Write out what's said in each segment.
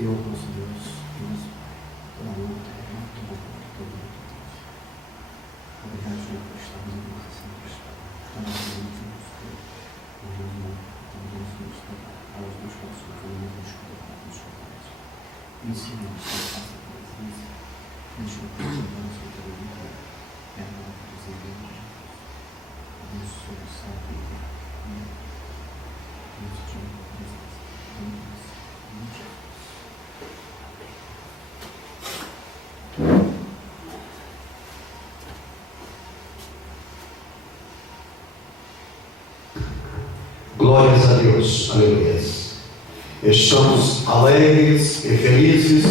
Senhor nosso Deus, Deus, pela luta, tomou conta de todo mundo. Obrigado, Senhor, por estarmos em nossa simples. Estamos nos aos meus corações, caminhos nos corações. Ensina-nos a faça a presença, enche-nos com a nossa autoridade, é a palavra dos igrejas, abençoe o salve, Deus te ama a presença, Glórias a Deus, aleluia. Estamos alegres e felizes,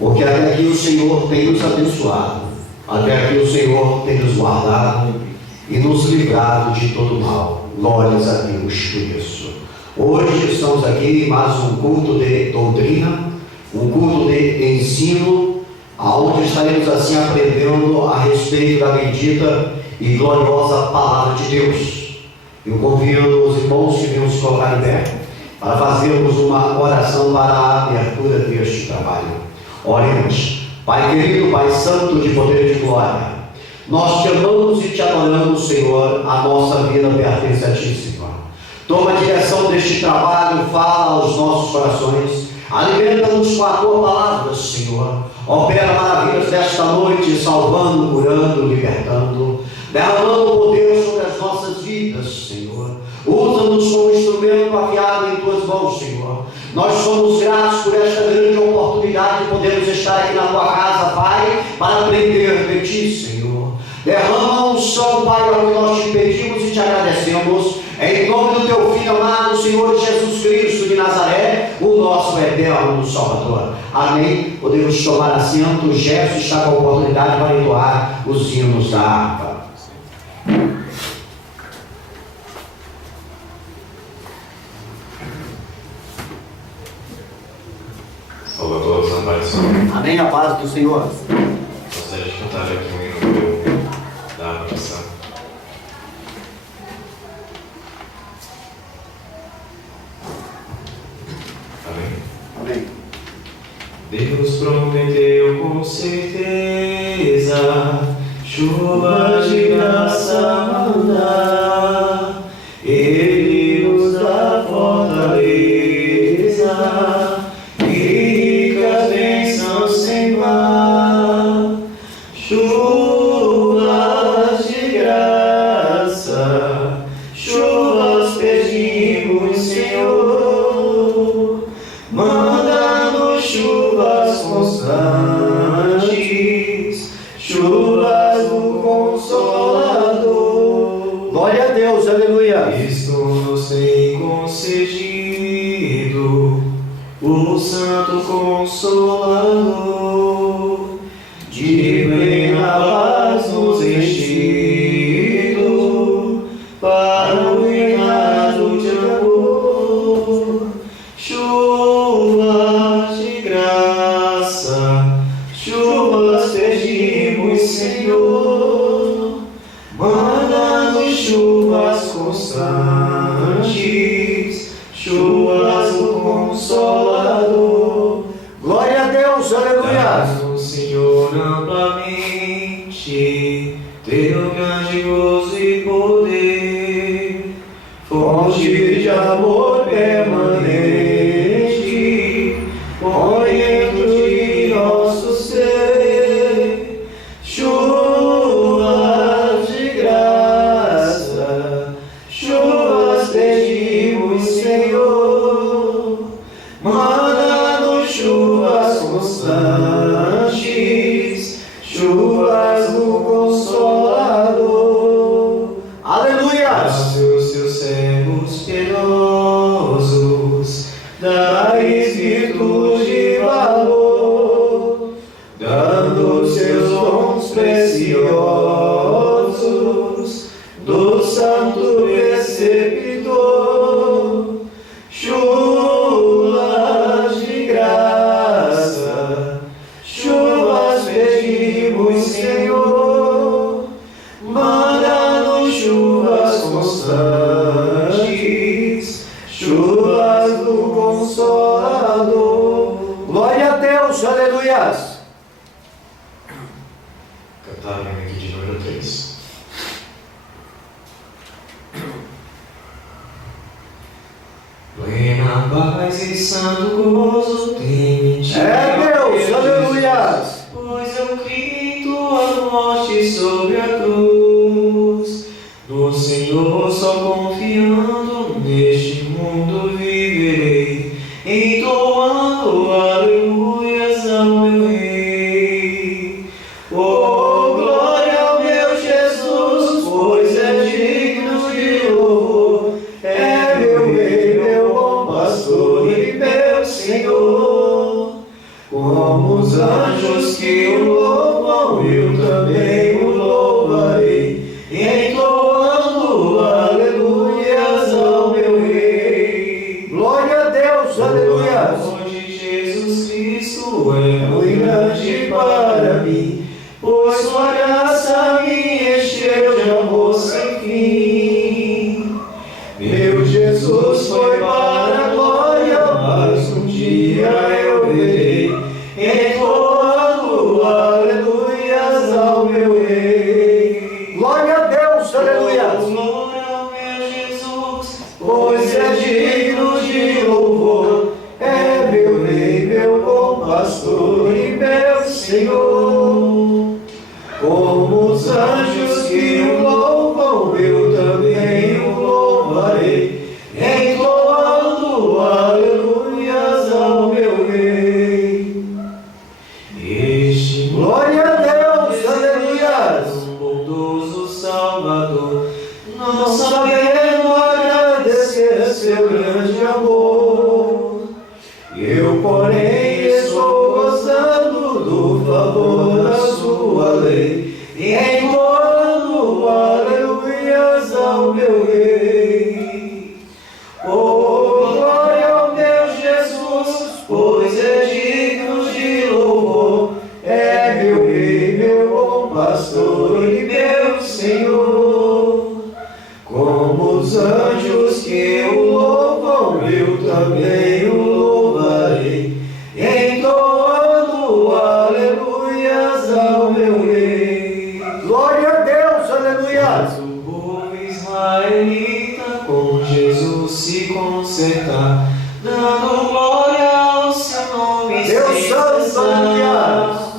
porque até aqui o Senhor tem nos abençoado, até aqui o Senhor tem nos guardado e nos livrado de todo mal. Glórias a Deus por isso. Hoje estamos aqui em mais um culto de doutrina, um culto de ensino, onde estaremos assim aprendendo a respeito da bendita e gloriosa Palavra de Deus. Eu convido os irmãos que venham se colocar em pé para fazermos uma oração para a abertura deste trabalho. Oremos. Pai querido, Pai santo de poder e de glória, nós te amamos e te adoramos, Senhor. A nossa vida pertence a ti, Senhor. Toma a direção deste trabalho, fala aos nossos corações, alimenta-nos com a tua palavra, Senhor. Opera maravilhas desta noite, salvando, curando, libertando, derramando poder sobre as nossas vidas, Senhor. Usa-nos como instrumento afiado em tuas mãos, Senhor. Nós somos gratos por esta grande oportunidade de podermos estar aqui na tua casa, Pai, para aprender de ti, Senhor. Derrama um som, Pai, ao que nós te pedimos e te agradecemos, em nome do teu Filho amado, Senhor Jesus Cristo de Nazaré, o nosso eterno Salvador. Amém. Podemos tomar assento. O Jefferson está com a oportunidade para entoar os hinos da harpa. Salve a todos, a paz do Senhor. Amém, a paz do Senhor. Gostaria de cantar aqui um hino da adoração. Amém. Amém. Deus prometeu com certeza chuva de graça mandar. Ele nos dá fortaleza e ricas bênçãos sem mar. Chuvas de graça, chuvas pedimos, Senhor. Manda-nos chuvas constantes, chuvas do Consolador. Glória a Deus, aleluia. Isto nos tem concedido o Santo Consolador, de plena paz nos enchido, para o reinado de amor. Chuvas de graça, chuvas pedimos, Senhor. Manda-nos chuvas constantes, chuvas do Consolador. Glória a Deus, aleluia. Dá-nos, Senhor, amplamente teu grande gozo e poder, fonte de amor permanente, põe dentro de nosso ser. Chuvas de graça, chuvas pedimos, Senhor. Manda-nos chuvas constantes, chuvas do Consolador. Aleluia. Os seus servos piedosos, dai virtude e valor, dando seus dons preciosos do Santo Preceptor. Chuvas de graça, chuvas pedimos, Senhor. Manda-nos chuvas constantes, chuvas do Consolador. paz e santo gozo tem em ti. É Deus, aleluia. Pois eu criei tua morte sobre a cruz. No Senhor só confiando, neste mundo viverei, entoando aleluias ao meu Rei. Oh, glória ao meu Jesus, pois é digno de louvor. É meu Rei, meu bom pastor e meu Senhor. Como os anjos que o louvam, eu também o louvarei, entoando aleluias ao meu Rei. Glória a Deus, aleluia. O amor de Jesus Cristo é muito grande para mim, pois sua graça me encheu de amor sem fim. Meu Jesus foi para a glória, mas um dia eu verei, entoando aleluias ao meu Rei. Glória a Deus, aleluia. Glória ao meu Jesus, pois é digno de louvor. É meu Rei, meu bom pastor e meu Senhor. Como os anjos que o louvam, eu também o louvarei, entoando aleluias ao meu Rei. Este Glória a Deus, aleluia. um bondoso Salvador, não sabendo agradecer seu grande amor. Eu, porém, estou gozando do favor da sua lei, entoando aleluias ao meu Rei. Oh, glória ao meu Jesus, pois é digno de louvor. É meu Rei, meu bom pastor e meu Senhor. Como os anjos que o louvam, eu também o louvarei, entoando aleluias ao meu Rei. Glória a Deus, aleluia. Mas o povo israelita com Jesus se consertar, dando glória ao seu nome Deus sem santo, cessar. aleluia.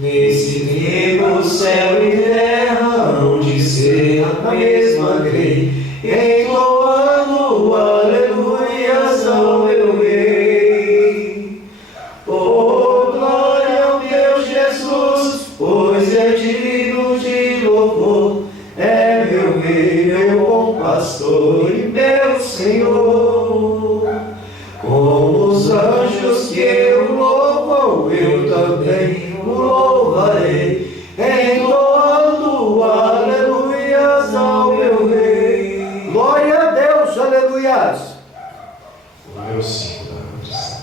Nesse tempo, céu e terra hão de ser a mesma grei, entoando aleluias ao meu Rei. Oh, glória ao meu Jesus, pois é digno de louvor. É meu Rei, meu bom pastor e meu Senhor. Como os anjos que o louvam, eu também o louvarei, entoando aleluias ao meu Rei. Glória a Deus, aleluia. O meu 5 da noite.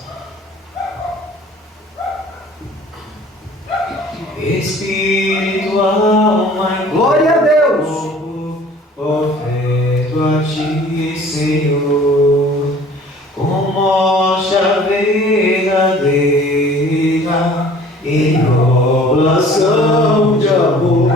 Espírito, alma e Glória a Deus. corpo, oferto a ti, Senhor, com morte verdadeira, em oblação de amor.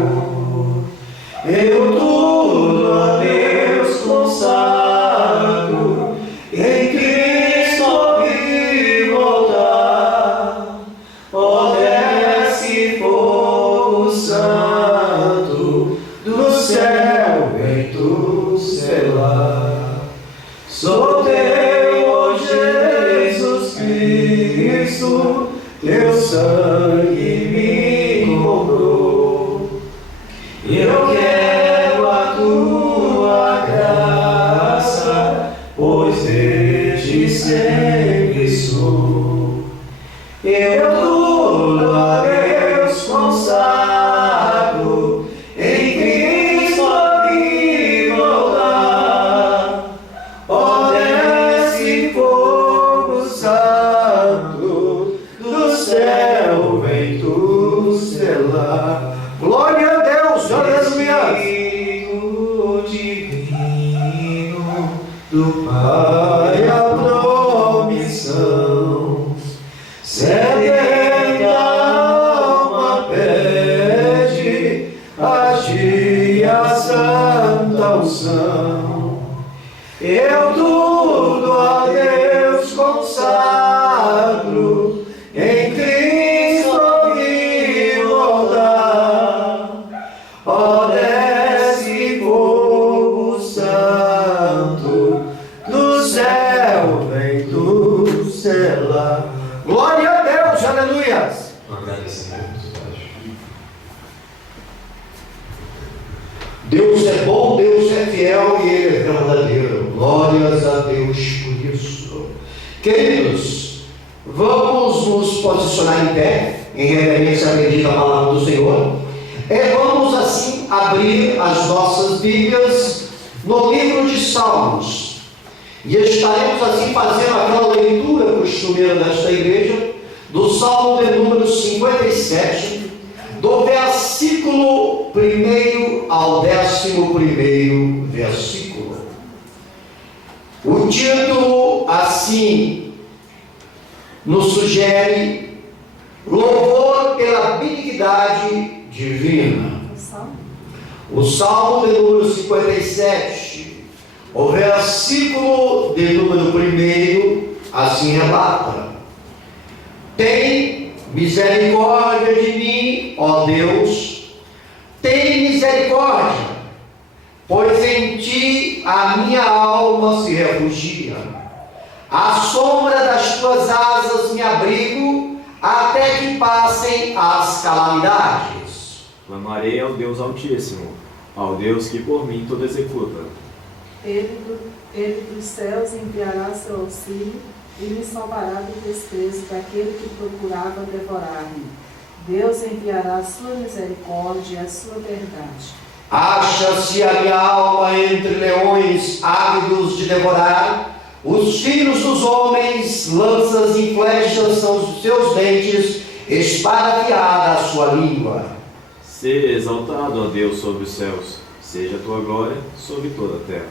Eu tudo a Deus consagro, em Cristo vi voltar. Ó, desce fogo santo do céu, vem tu selar. Sou teu, ó Jesus Cristo, teu sangue me comprou. Eu quero a tua graça, pois desde sempre sou. Eu tudo a Deus consagro, em Cristo vi voltar. Ó, desce fogo santo do céu, vem tu selar. Glória a Deus, aleluia. Espírito divino do Pai, a promissão, sedenta alma pede a ti a santa unção. Eu tudo a Deus Deus é bom, Deus é fiel e Ele é verdadeiro. Glórias a Deus por isso. Queridos, vamos nos posicionar em pé, em reverência à bendita palavra do Senhor. Vamos assim abrir as nossas Bíblias no livro de Salmos. E estaremos assim fazendo aquela leitura costumeira desta igreja, do Salmo de número 57, do versículo 1 ao 11º versículo. O título assim nos sugere louvor pela benignidade divina. O Salmo de número 57, o versículo de número 1 assim relata: tem misericórdia de mim, ó Deus, tem misericórdia, pois em ti a minha alma se refugia. À sombra das tuas asas me abrigo, até que passem as calamidades. Clamarei ao Deus Altíssimo, ao Deus que por mim tudo executa. Ele dos céus enviará seu auxílio e me salvará do desprezo daquele que procurava devorar-me. Deus enviará a sua misericórdia e a sua verdade. Acha-se a minha alma entre leões ávidos de devorar. Os filhos dos homens, lanças e flechas são os seus dentes, espada afiada a sua língua. Seja exaltado, ó Deus, sobre os céus, seja a tua glória sobre toda a terra.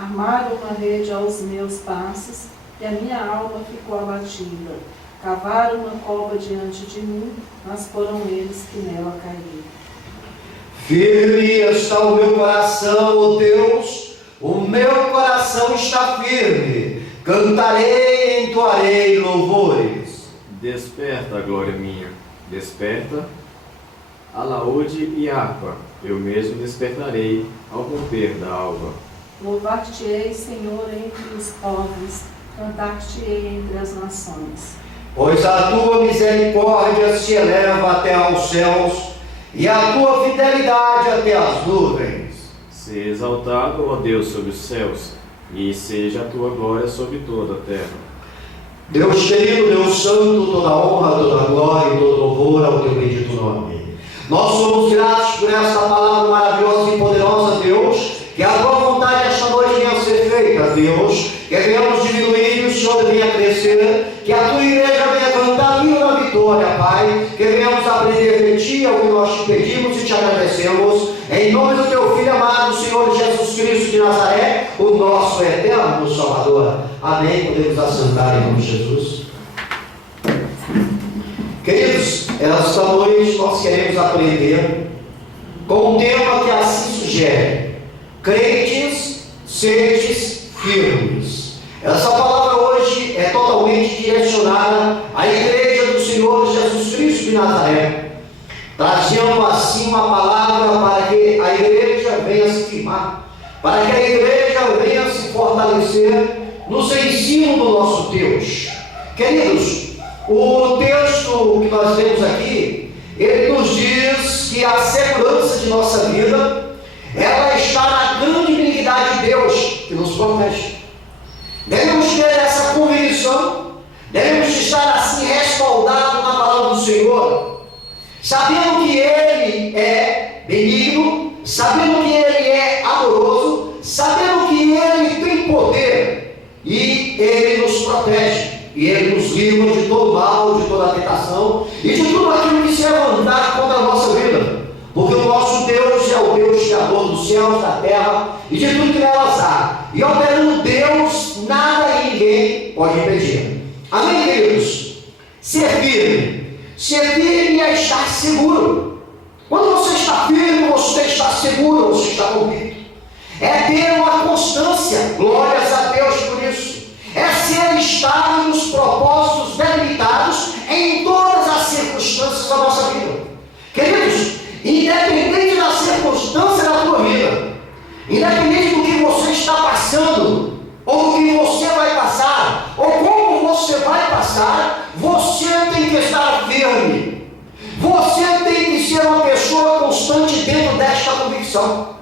Armaram uma rede aos meus passos, e a minha alma ficou abatida. Cavaram uma cova diante de mim, mas foram eles que nela caíram. Firme está o meu coração, ó Deus, o meu coração está firme. Cantarei e entoarei louvores. Desperta, glória minha, desperta, alaúde e harpa, eu mesmo despertarei ao romper da alva. Louvar-te-ei, Senhor, entre os povos, cantar-te-ei entre as nações. Pois a tua misericórdia se eleva até aos céus, e a tua fidelidade até as nuvens. Seja exaltado, ó Deus, sobre os céus, e seja a tua glória sobre toda a terra. Deus querido, Deus santo, toda honra, toda glória e todo louvor ao teu bendito nome. Nós somos gratos por esta palavra maravilhosa e poderosa, Deus, que a tua vontade esta noite venha a ser feita, Deus, que venhamos diminuir e o Senhor venha crescer, que a tua igreja venha cantar hino na vitória, Pai, que venhamos aprender de ti, é o que nós te pedimos e te agradecemos, em nome do teu Filho amado, Senhor Jesus Cristo de Nazaré, o nosso eterno Salvador. Amém. Podemos assentar em nome de Jesus. Queridos, esta noite nós queremos aprender com um tema que assim sugere: crentes, sedes firmes. Essa palavra hoje é totalmente direcionada à igreja do Senhor Jesus Cristo de Nazaré, trazendo assim uma palavra para que a igreja venha se firmar, para que a igreja venha se fortalecer nos ensinos do nosso Deus. Queridos, o texto que nós temos aqui, ele nos diz que a segurança de nossa vida, ela está na grande benignidade de Deus que nos protege. Devemos ter essa convicção, devemos estar assim respaldados na palavra do Senhor, sabendo que Ele é benigno, sabendo que Ele é amoroso, sabendo que Ele tem poder e Ele nos protege, e Ele nos livra de todo mal, de toda tentação e de tudo aquilo que se levantar contra a nossa vida, porque o nosso Deus é o Deus criador dos céus, da terra e de tudo que nelas há, e operando Deus, nada e ninguém pode impedir. Amém, queridos? Ser firme é estar seguro. Quando você está firme, você está seguro, você está convicto. É ter uma constância, glórias a Deus por isso. É ser estável nos propósitos delimitados em todas as circunstâncias da nossa vida. Queridos, independente da circunstância da tua vida, independente do que você está passando, ou do que você vai passar, ou como você vai passar, você tem que estar firme. Você tem que ser uma pessoa constante dentro desta convicção.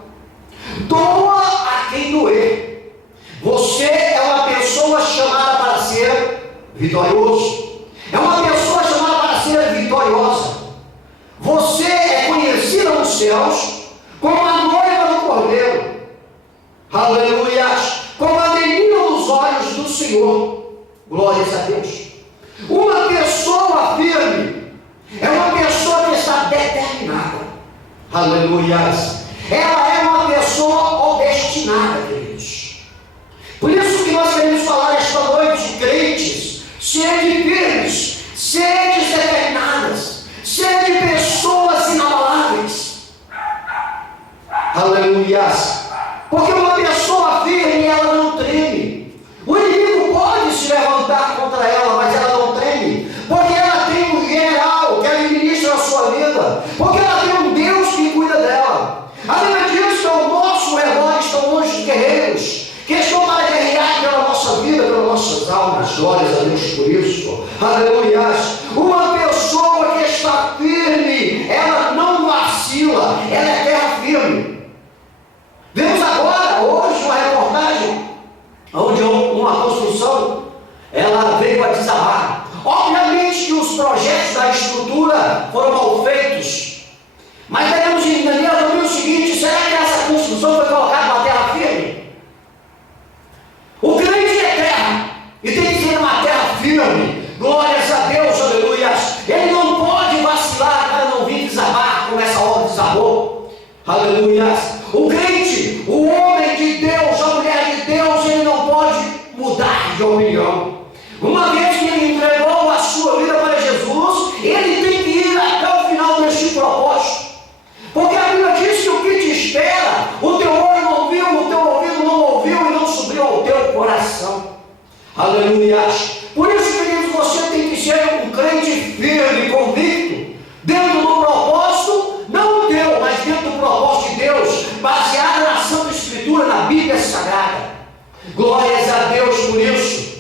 Doa a quem doer. Você é uma pessoa chamada para ser vitorioso. É uma pessoa chamada para ser vitoriosa. Você é conhecida nos céus como a noiva do Cordeiro. Aleluia! Como a menina nos olhos do Senhor. Glórias a Deus. Uma pessoa firme é uma pessoa que está determinada. Aleluia! Ela é uma pessoa obstinada, queridos. Por isso que nós queremos falar esta noite, crentes, sede firmes, sede determinadas, sede pessoas inabaláveis. Aleluia! Porque uma pessoa firme, ela não treme. O inimigo pode se levantar contra ela, mas ela não treme. Porque ela tem um general que administra a sua vida. Porque ela tem um Deus que cuida dela. A Bíblia diz que o nosso herói estão longe dos guerreiros, que estão para guerrear pela nossa vida, pelas nossas almas. Glórias a Deus por isso. Aleluia! Uma pessoa que está firme, ela não vacila, ela é terra firme. Vemos agora, hoje, uma reportagem onde uma construção ela veio a desabar. Obviamente que os projetos da estrutura foram mal feitos, mas devemos entender também o seguinte: será que essa construção foi colocada na terra firme? O crente é terra, e tem que ser uma terra firme. Glórias a Deus, aleluia. Ele não pode vacilar para não vir desabar como essa obra desabou. Aleluia. O crente, o homem de Deus, a mulher de Deus, ele não pode mudar de opinião. Uma vez que ele entregou a sua vida para Jesus, ele tem que ir até o final deste propósito. Porque a Bíblia diz que o que te espera, o teu olho não viu, o teu ouvido não ouviu e não subiu ao teu coração. Aleluia. Por isso, queridos, você tem que ser um crente firme, convicto, dentro do propósito, não teu, mas dentro do propósito de Deus, baseado na Santa Escritura, na Bíblia Sagrada. Glórias a Deus por isso.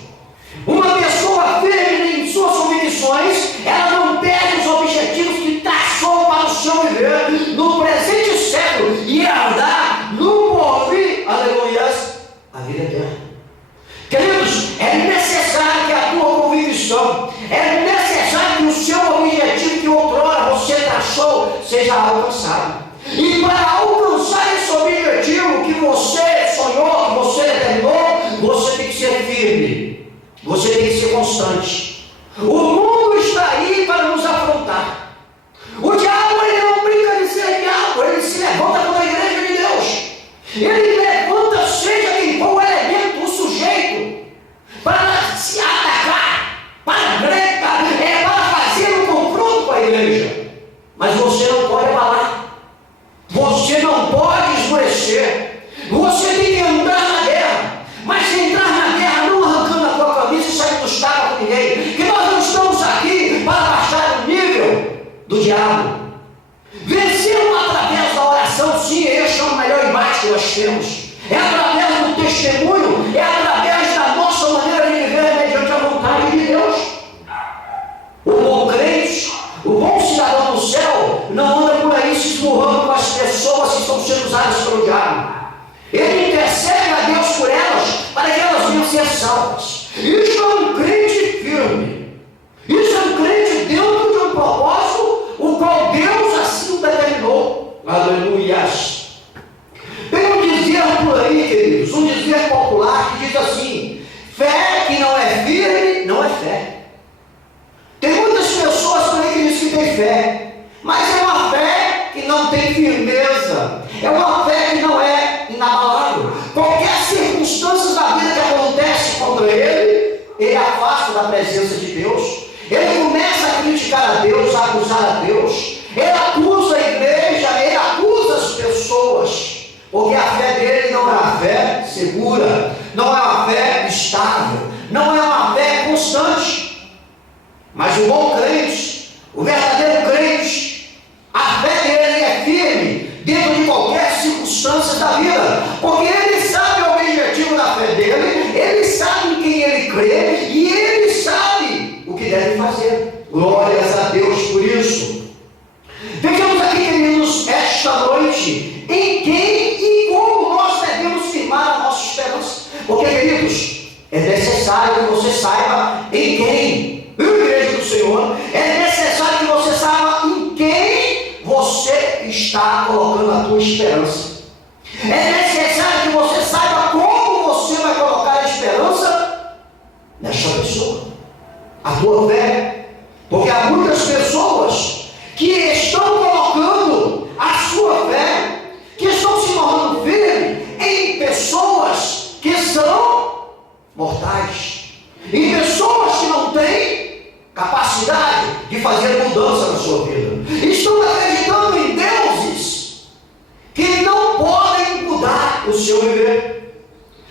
Uma pessoa firme em suas convicções, ela não perde os objetivos que traçou para o seu viver no presente século e herdar no porvir, aleluia, a vida eterna. Queridos, é necessário que a tua convicção, é necessário que o seu objetivo que outrora você traçou seja alcançado. E para alcançar esse objetivo que você sonhou, que você determinou, você tem que ser firme, você tem que ser constante. O mundo está aí para nos afrontar. O diabo, ele não brinca de ser diabo, ele se levanta contra a igreja de Deus. Ele levanta, seja quem for o elemento, o sujeito, para se atacar, para gritar, para fazer um confronto com a igreja. Mas você não pode abalar. Você não pode esmorecer. Você tem que entrar na guerra. Mas entrar na guerra não arrancando a tua camisa e saindo dos tapas com ninguém. Que nós não estamos aqui para baixar o nível do diabo. Vencemos através da oração, sim, este é o melhor embate que nós temos. É através do testemunho, é através da nossa maneira de viver mediante a vontade de Deus. O bom crente, o bom cidadão do céu, não anda por aí se esmurrando com as pessoas que estão sendo usadas pelo diabo. Ele intercede a Deus por elas, para que elas venham ser salvas. Isso é um crente firme. Isso é um crente dentro de um propósito, o qual Deus assim o determinou. Aleluia. Tem um dizer por aí, queridos, um dizer popular que diz assim: fé que não é firme, não é fé. Tem muitas pessoas por aí que dizem que tem fé, mas é uma fé que não tem firmeza, é uma fé que não é inabalável. Qualquer circunstância da vida que acontece contra ele, ele afasta da presença de Deus, ele começa a criticar a Deus, a acusar a Deus, ele acusa a igreja, ele acusa as pessoas, porque a fé dele não é uma fé segura, não é uma fé estável, não é uma fé constante. Mas o bom crente, o verdadeiro crente, a fé dele é firme dentro de qualquer circunstância da vida, porque ele sabe o objetivo da fé dele, ele sabe em quem ele crê e ele sabe o que deve fazer. Glórias a Deus por isso. Vejamos necessário que você saiba em quem, igreja do Senhor, é necessário que você saiba em quem você está colocando a tua esperança. É necessário que você saiba como você vai colocar a esperança nesta pessoa, a tua fé, porque há muitas pessoas que estão colocando a sua fé, que estão se tornando firmes em pessoas que são mortais, em pessoas que não têm capacidade de fazer mudança na sua vida, estão acreditando em deuses que não podem mudar o seu viver,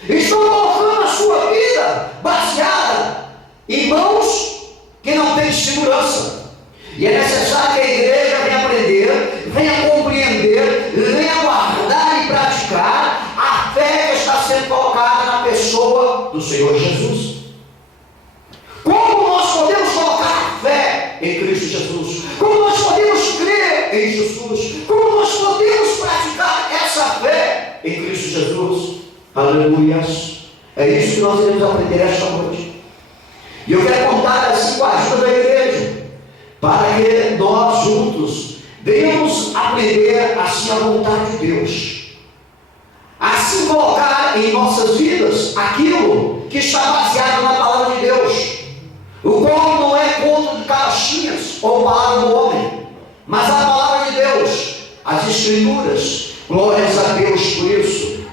estão colocando a sua vida baseada em mãos que não têm segurança. E é necessário que a igreja venha aprender, venha compreender, venha guardar e praticar a fé que está sendo colocada na pessoa do Senhor Jesus. Como nós podemos colocar fé em Cristo Jesus? Como nós podemos crer em Jesus? Como nós podemos praticar essa fé em Cristo Jesus? Aleluias! É isso que nós iremos aprender esta noite. E eu quero contar assim com a ajuda da igreja, para que nós juntos venhamos aprender assim a vontade de Deus, assim colocar em nossas vidas aquilo que está baseado na palavra de Deus, o qual não é conto de caixinhas ou palavra do homem, mas a palavra de Deus, as Escrituras. Glórias a Deus por isso.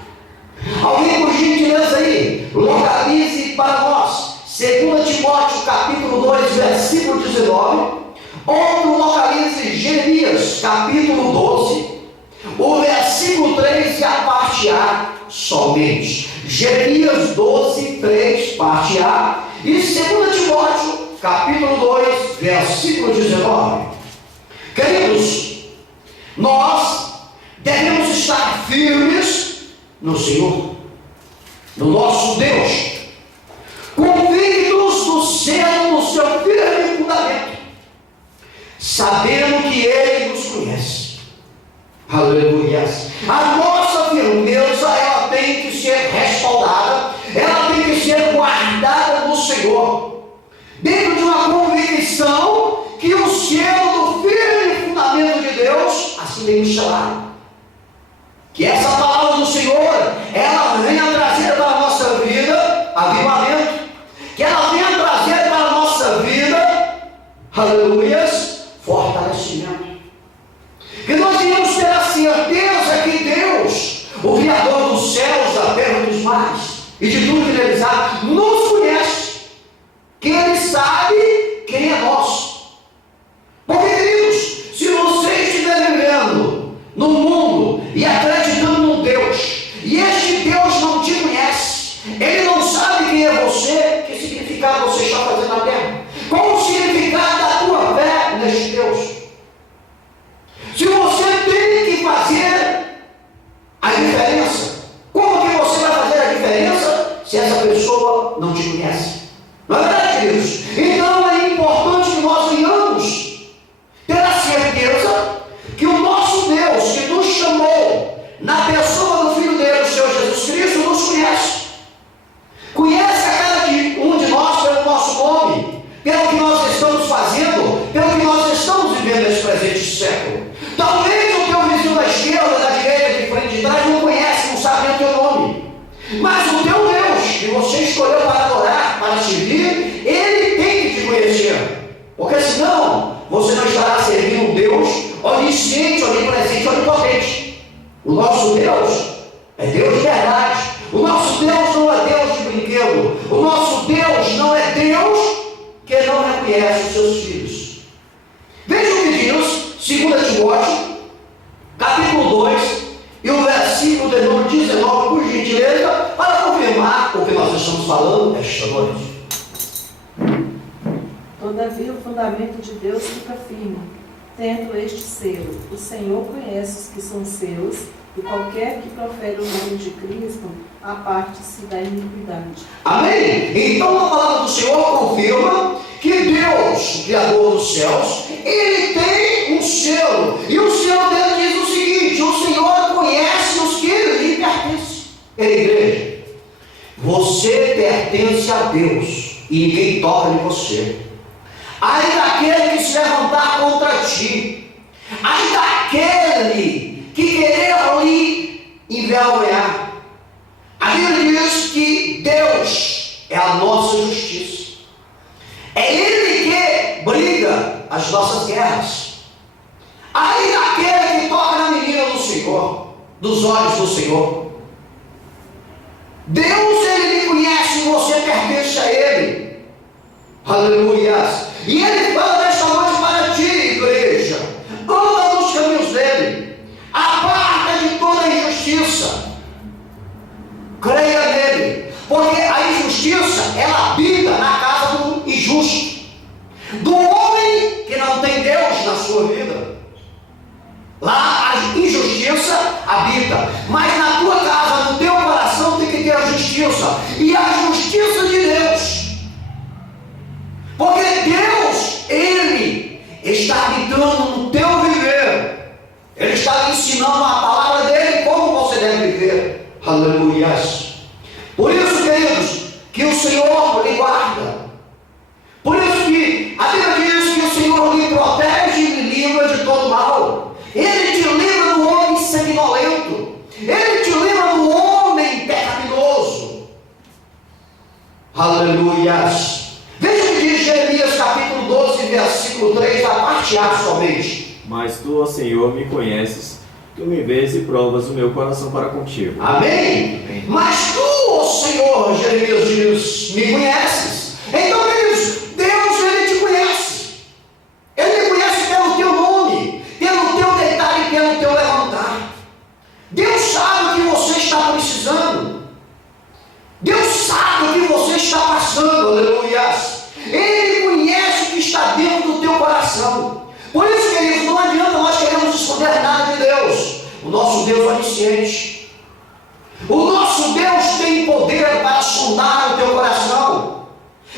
Alguém, por gentileza aí, localize para nós 2 Timóteo capítulo 2, versículo 19, ou localize Jeremias capítulo 12, o versículo 3 e a parte A somente. Jeremias 12, 3, parte A, e 2 Timóteo capítulo 2, versículo 19. Queridos, nós devemos estar firmes no Senhor, no nosso Deus, convictos do selo do seu firme fundamento, sabendo que Ele nos conhece. Aleluia! A nossa firmeza, ela tem que ser respaldada, ela tem que ser guardada no Senhor, dentro de uma convicção que o selo do firme fundamento de Deus assim tem nos chamado. Que essa palavra do Senhor, ela venha trazer para a nossa vida avivamento, que ela venha trazer para a nossa vida, aleluias, fortalecimento. Que nós venhamos ter a certeza que Deus, o Criador dos céus, da terra e dos mares, e de tudo que neles há, nos conhece, que Ele sabe quem é nós. Porque, queridos, se você estiver vivendo no mundo e acreditando num Deus, e este Deus não te conhece, Ele não sabe quem é você, que significado você está fazendo na terra, qual o significado da tua fé neste Deus. Se você tem que fazer a diferença, como que você vai fazer a diferença se essa pessoa não te conhece? Não é verdade, queridos? Então é importante que nós venhamos ter a certeza que o nosso Deus, que nos chamou na pessoa do Filho dele, o Senhor Jesus Cristo, nos conhece. Conhece a cada um de nós pelo nosso nome, pelo que nós estamos fazendo, pelo que nós estamos vivendo nesse presente século. Talvez o teu vizinho da esquerda, da direita, de frente, de trás, não conhece, não sabe nem o teu nome. Mas o teu Deus, que você escolheu para adorar, para servir, Ele tem que te conhecer. Porque senão, você não estará servindo um Deus onisciente, onipresente, onipotente. O nosso Deus é Deus de verdade. O nosso Deus não é Deus de brinquedo. O nosso Deus não é Deus que não reconhece os seus filhos. Veja o que diz 2 Timóteo, capítulo 2, e o versículo de número 19, por gentileza, para confirmar o que nós estamos falando esta noite. Todavia o fundamento de Deus fica firme, tendo este selo: o Senhor conhece os que são seus, e qualquer que profere o nome de Cristo, aparte-se da iniquidade. Amém? Então a palavra do Senhor confirma que Deus, o Criador dos céus, Ele tem um selo, e o selo dele diz o seguinte: o Senhor conhece os que lhe pertencem. Igreja, Você pertence a Deus e ninguém toca em você. Ai daquele que se levantar contra ti, ai daquele que querer lhe envergonhar. A Bíblia diz que Deus é a nossa justiça. É Ele que briga as nossas guerras. Ai daquele que toca na menina do Senhor, dos olhos do Senhor. Deus, Ele lhe conhece e você pertence a Ele. Aleluia. E Ele fala nesta noite para ti, igreja: anda nos caminhos dEle, aparta de toda injustiça, creia nele, porque a injustiça, ela habita na casa do injusto, do homem que não tem Deus na sua vida. Lá a injustiça habita, mas na tua casa, no teu coração, tem que ter a justiça, e a justiça de Deus, porque Deus, Ele está habitando no teu viver, Ele está ensinando a palavra dEle, como você deve viver. Aleluia. Por isso, queridos, que o Senhor lhe guarda, por isso que a Bíblia diz que o Senhor lhe protege e lhe livra de todo mal. Ele te livra do homem sanguinolento, Ele te livra do homem pecaminoso. Aleluia. Veja o que diz Jeremias capítulo 12, versículo 3, da parte A somente. Mas tu, ó Senhor, me conheces, tu me vês e provas o meu coração para contigo. Amém? Mas tu, ó Senhor, Jeremias diz, me conheces. Então, queridos, Deus, Ele te conhece. Ele te conhece pelo teu nome, pelo teu deitar e pelo teu levantar. Deus sabe o que você está precisando. Deus sabe o que você está passando. Aleluia. Ele conhece o que está dentro do teu coração. Por isso, queridos, não adianta nós queremos esconder nada de Deus. O nosso Deus é onisciente. O nosso Deus tem poder para sondar o teu coração,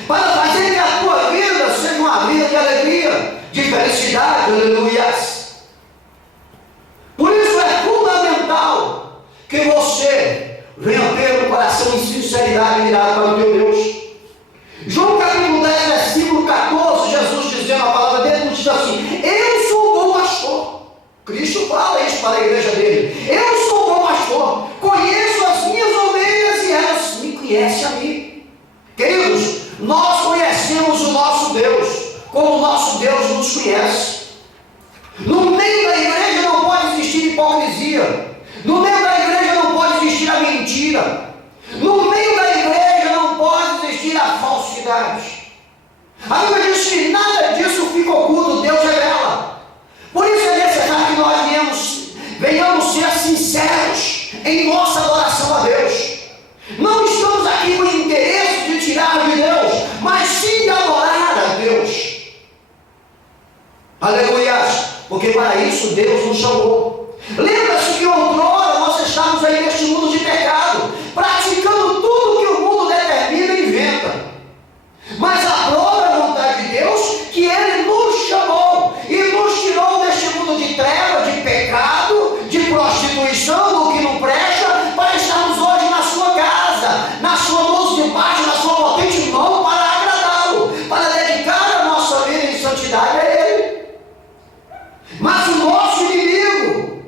para fazer que a tua vida seja uma vida de alegria, de felicidade. Aleluia. Por isso é fundamental que você venha ter um coração em sinceridade virado para o teu Deus. João capítulo 10, versículo 14, Jesus dizendo a palavra dele, nos diz assim: eu sou o bom pastor. Cristo fala isso para a igreja dele: eu sou o bom pastor, conheço as minhas ovelhas e elas me conhecem a mim. Queridos, nós conhecemos o nosso Deus, como o nosso Deus nos conhece. No meio da igreja não pode existir hipocrisia, no meio da igreja não pode existir a mentira, no meio da igreja não pode existir a falsidade. A Bíblia diz que nada disso fica oculto, Deus revela. Por isso é necessário que nós venhamos ser sinceros em nossa adoração a Deus. Não estamos aqui com o interesse de tirar de Deus, mas sim de adorar a Deus. Aleluia! Porque para isso Deus nos chamou. Lembra-se que outrora nós estávamos aí neste mundo de pecado, praticando tudo que o mundo determina e inventa. Mas aprova a vontade de Deus que Ele nos chamou e nos tirou deste mundo de treva, de pecado, de prostituição, do que não presta, para estarmos hoje na sua casa, na sua luz de paz, na sua potente mão, para agradá-lo, para dedicar a nossa vida em santidade a Ele. Mas o nosso inimigo,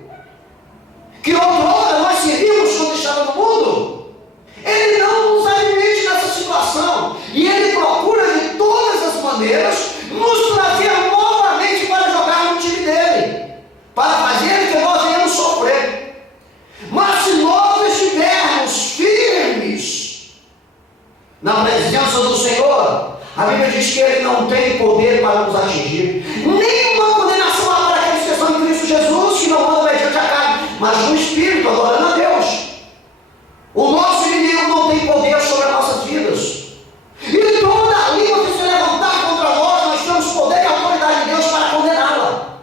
que outrora nós servimos quando estava no mundo, ele não nos admite nessa situação, e ele procura de todas as maneiras nos trazer novamente para jogar no time dele, para fazer que nós venhamos sofrer. Mas se nós estivermos firmes na presença do Senhor, a Bíblia diz que Ele não tem poder para nos atingir. Nenhuma condenação há para aqueles que estão em Cristo Jesus, que não andam mediante a carne, mas no Espírito, adorando a Deus. O nosso inimigo não tem poder sobre as nossas vidas. E toda língua que se levantar contra nós, nós temos poder e autoridade de Deus para condená-la.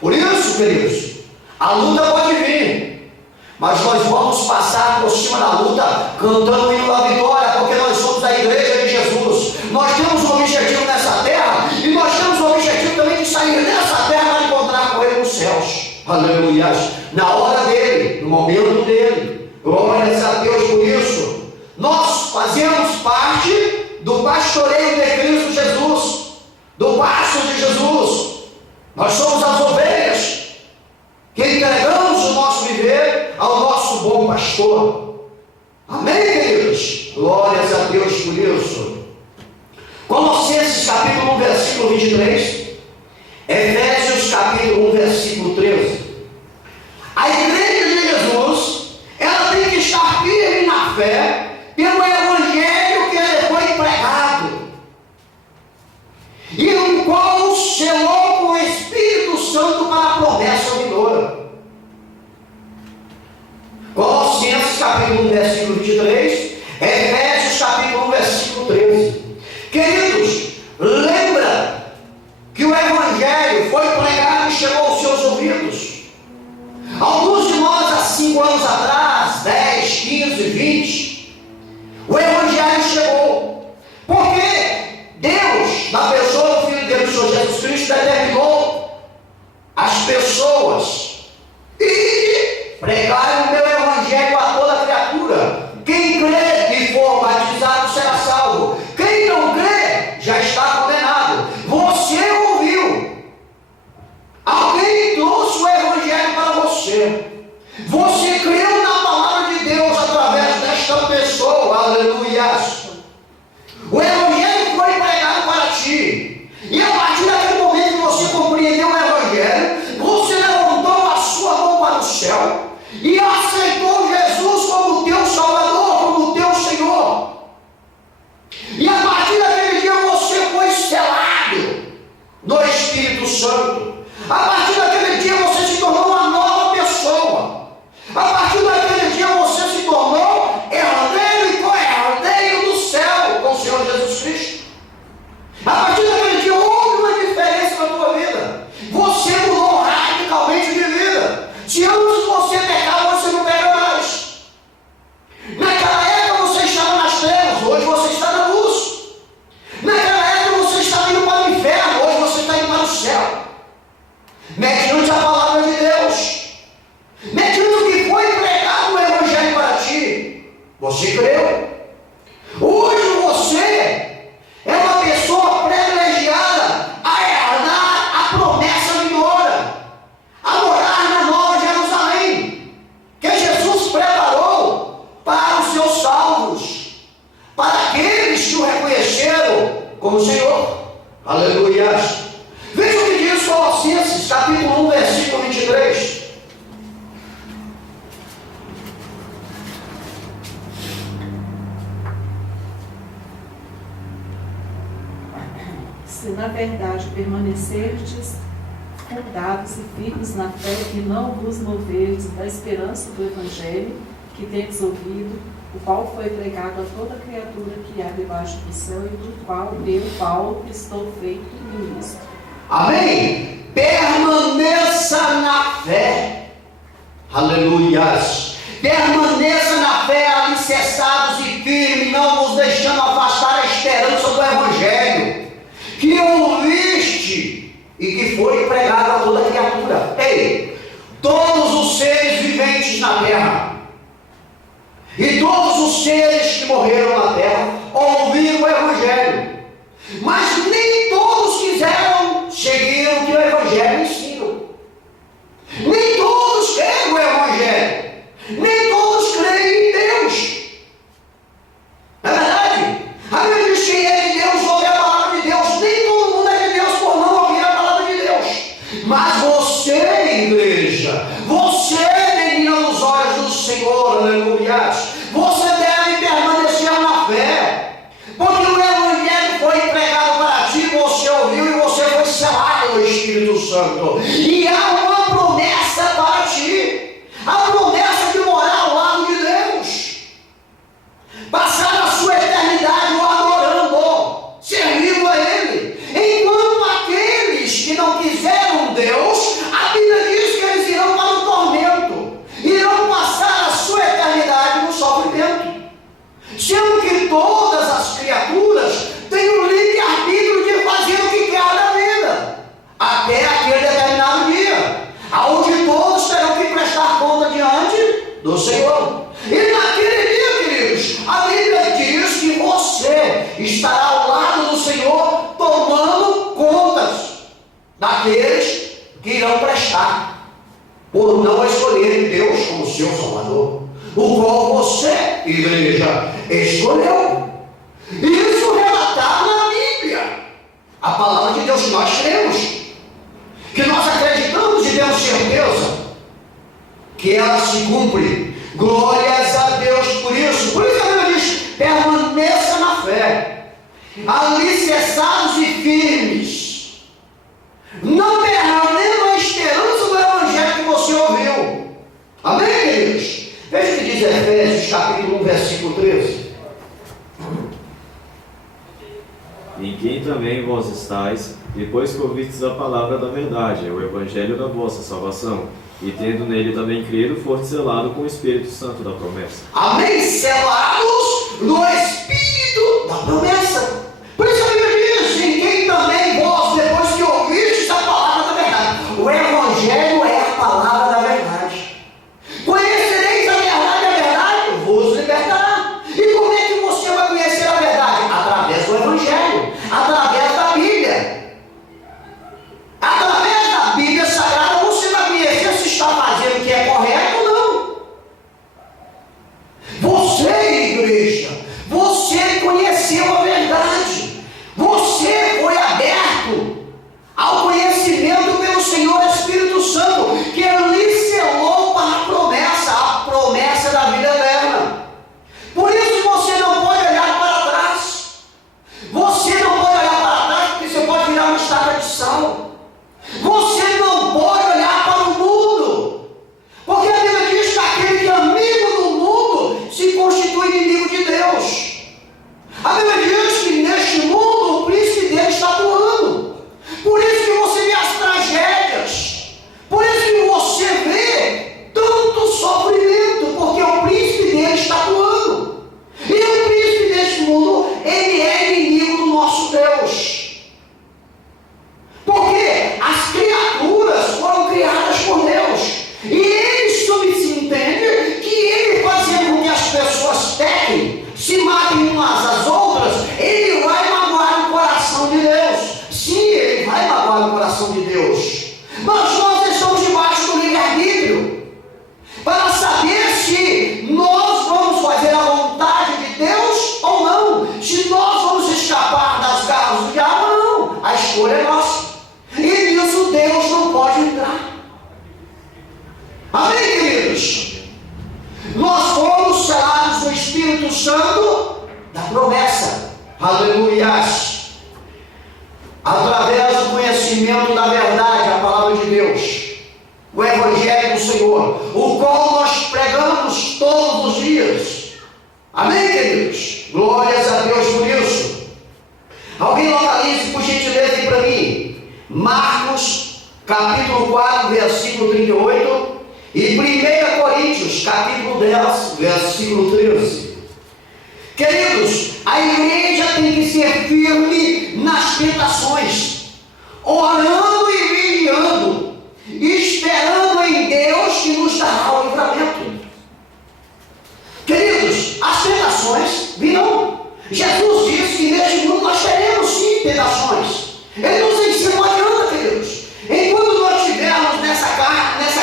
Por isso, queridos, a luta pode vir, mas nós vamos passar por cima da luta cantando o hino da vitória, porque nós somos a igreja de Jesus. Nós temos um objetivo nessa terra, e nós temos o objetivo também de sair dessa terra para encontrar com Ele nos céus. Aleluia! Na hora dele, no momento dele. Glórias a Deus por isso. nós fazemos parte do pastoreio de Cristo Jesus, do pasto de Jesus. Nós somos as ovelhas que entregamos o nosso viver ao nosso bom pastor. Amém, queridos? Glórias a Deus por isso. Colossenses capítulo 1, versículo 23. Efésios capítulo 1, versículo 13. A igreja de Jesus, ela tem que estar firme na fé pelo evangelho que ele foi pregado, e o qual selou com o Espírito Santo para a promessa vindoura. Colossenses capítulo 1, versículo 23, Efésios capítulo 1, versículo 13. Queridos, lembra que o evangelho foi pregado e chegou aos seus ouvidos. Alguns de nós, há 5 anos atrás, 10, 15, 20, o evangelho chegou. Porque Deus, na pessoa do Filho dele, o Senhor Jesus Cristo, determinou as pessoas e pregaram o meu evangelho a toda criatura. Quem crê e for batizado será salvo. Quem não crê já está condenado. Você ouviu. Alguém trouxe o evangelho para você. Você creu na palavra de Deus através desta pessoa. Aleluia. O evangelho foi pregado para ti. E a partir daquele momento que você compreendeu o evangelho, você levantou a sua mão para o céu e aceitou Jesus como teu Salvador, como teu Senhor. E a partir daquele dia você foi selado no Espírito Santo. A partir daquele dia você se tornou uma nova pessoa. A partir daquele dia você se tornou herdeiro e co-herdeiro do céu com o Senhor Jesus Cristo. A partir daquele dia houve uma diferença na tua vida. Você mudou radicalmente de vida. Se antes você pecava, você não pega mais. Naquela época você estava nas trevas, hoje você está na luz. Naquela época você estava indo para o inferno, hoje você está indo para o céu. Mediante a palavra de Deus, mediante o que foi pregado o evangelho para ti, você creu. Hoje você é uma pessoa privilegiada a herdar a promessa vindoura, a morar na Nova Jerusalém, que Jesus preparou para os seus salvos, para aqueles que o reconheceram como Senhor. Aleluia. Veja o que diz Colossenses capítulo 1, versículo 23. Se na verdade permanecerdes fundados e firmes na fé e não vos moverdes da esperança do Evangelho que tendes ouvido, o qual foi pregado a toda criatura que há debaixo do céu e do qual eu, Paulo, estou feito ministro. Amém? Permaneça na fé. Aleluias. Permaneça na fé, alicerçados e firmes, não nos deixando afastar a esperança do Evangelho que ouviste e que foi pregado a toda criatura. Ei, todos os seres viventes na terra e todos os seres que morreram na terra ouviram o Evangelho, mas nem todos quiseram seguir o que o Evangelho ensina. Nem todos querem o Evangelho, nem todos creem em Deus. Não é verdade? A Bíblia diz que quem é de Deus ouve a palavra de Deus. Nem todo mundo é de Deus por não ouvir a palavra de Deus. Mas você, igreja, você, menina dos olhos do Senhor, aleluia, você deve permanecer na fé, porque o Evangelho foi pregado para ti, você ouviu e você foi selado no Espírito Santo. E há uma promessa para ti, a promessa de morar ao lado de Deus, passar a sua eternidade o adorando, servindo a Ele. Enquanto aqueles que não quiseram Deus, a Bíblia diz que eles irão para o tormento, irão passar a sua eternidade no sofrimento, sendo que todas as criaturas têm o livre-arbítrio de fazer o que quer na vida, até aquele determinado dia, onde todos terão que prestar conta diante do Senhor. E naquele dia, queridos, a Bíblia estará ao lado do Senhor, tomando contas daqueles que irão prestar, por não escolherem Deus como seu Salvador, o qual você, igreja, escolheu. Isso relatado na Bíblia, a palavra de Deus que nós cremos, que nós acreditamos e temos certeza que ela se cumpre. Glórias a Deus por isso. Por isso a Bíblia diz: permaneça na fé, alicerçados e firmes, não perdendo a esperança do Evangelho que você ouviu. Amém, queridos? Veja o que diz Efésios capítulo 1, versículo 13. Em quem também vós estáis, depois que ouvistes a palavra da verdade, o evangelho da vossa salvação, e tendo nele também crido, foste selado com o Espírito Santo da promessa. Amém? Selados no Espírito da promessa. Por isso a Bíblia diz: em quem também vós, depois que ouvistes a palavra da verdade. O Evangelho é a palavra da verdade. Conhecereis a verdade vos libertará. E como é que você vai conhecer a verdade? Através do Evangelho, através da Bíblia. Através da Bíblia Sagrada você vai conhecer se está fazendo o que é correto ou não. Você, igreja, você conheceu a verdade. Você foi aberto ao conhecimento pelo Senhor Espírito Santo, que lhe selou para a promessa da vida eterna. Por isso você não pode olhar para trás. Você não pode olhar para trás, porque você pode virar uma estaca de sal. Você não pode olhar para o mundo, porque a Bíblia diz que aquele que é amigo do mundo se constitui inimigo de Deus. A Bíblia diz que neste mundo o príncipe dele está atuando. Por isso que você vê as tragédias, por isso que você vê tanto sofrimento, porque o príncipe dele está atuando. E o príncipe deste mundo, ele é inimigo do nosso Deus. Porque as criaturas foram criadas por Deus. E ele subentende que ele, fazendo com que as pessoas pequem, se matem umas às outras, ele vai magoar o coração de Deus. Sim, ele vai magoar o coração de Deus. Mas nós estamos debaixo do livre-arbítrio para saber se nós vamos fazer a vontade de Deus ou não. Se nós vamos escapar das garras do diabo ou não. A escolha é nossa. E nisso Deus não pode entrar. Amém, queridos? Nós fomos selados no Espírito Santo da promessa. Aleluias. Através do conhecimento da verdade, a palavra de Deus, o Evangelho do Senhor, o qual nós pregamos todos os dias. Amém, queridos? Glórias a Deus por isso. Alguém localize, por gentileza, aí para mim, Marcos, capítulo 4, versículo 38, e 1 Coríntios, capítulo 10, versículo 13. Queridos, a igreja tem que ser firme nas tentações, orando e vigiando, esperando em Deus que nos dará o livramento. Queridos, as tentações virão. Jesus disse que neste mundo nós teremos sim tentações. Ele nos ensina, não adianta, queridos. Enquanto nós estivermos nessa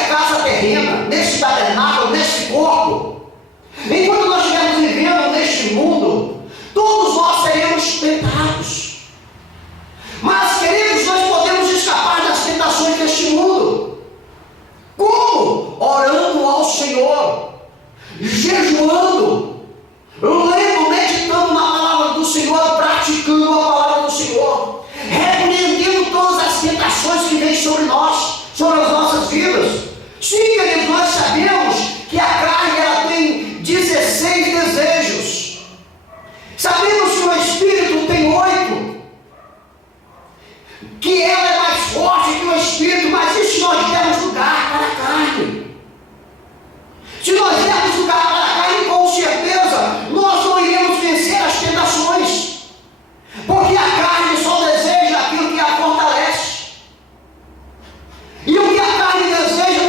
casa terrena, nesse tabernáculo, nesse corpo, enquanto nós estivermos vivendo neste mundo, todos nós seremos tentados. Mas, queridos, nós podemos escapar das tentações deste mundo. Como? Orando ao Senhor, jejuando, lendo, meditando na palavra do Senhor, praticando a palavra do Senhor, repreendendo todas as tentações que vêm sobre nós, sobre as nossas vidas. Sim, queridos, nós sabemos que a carne ela tem 16 desejos. Sabemos que o Espírito tem 8, que ela é mais forte que o Espírito, mas e se nós dermos lugar para a carne? Se nós dermos lugar para a carne, com certeza nós não iremos vencer as tentações, porque a carne só deseja aquilo que a fortalece. E o que a carne deseja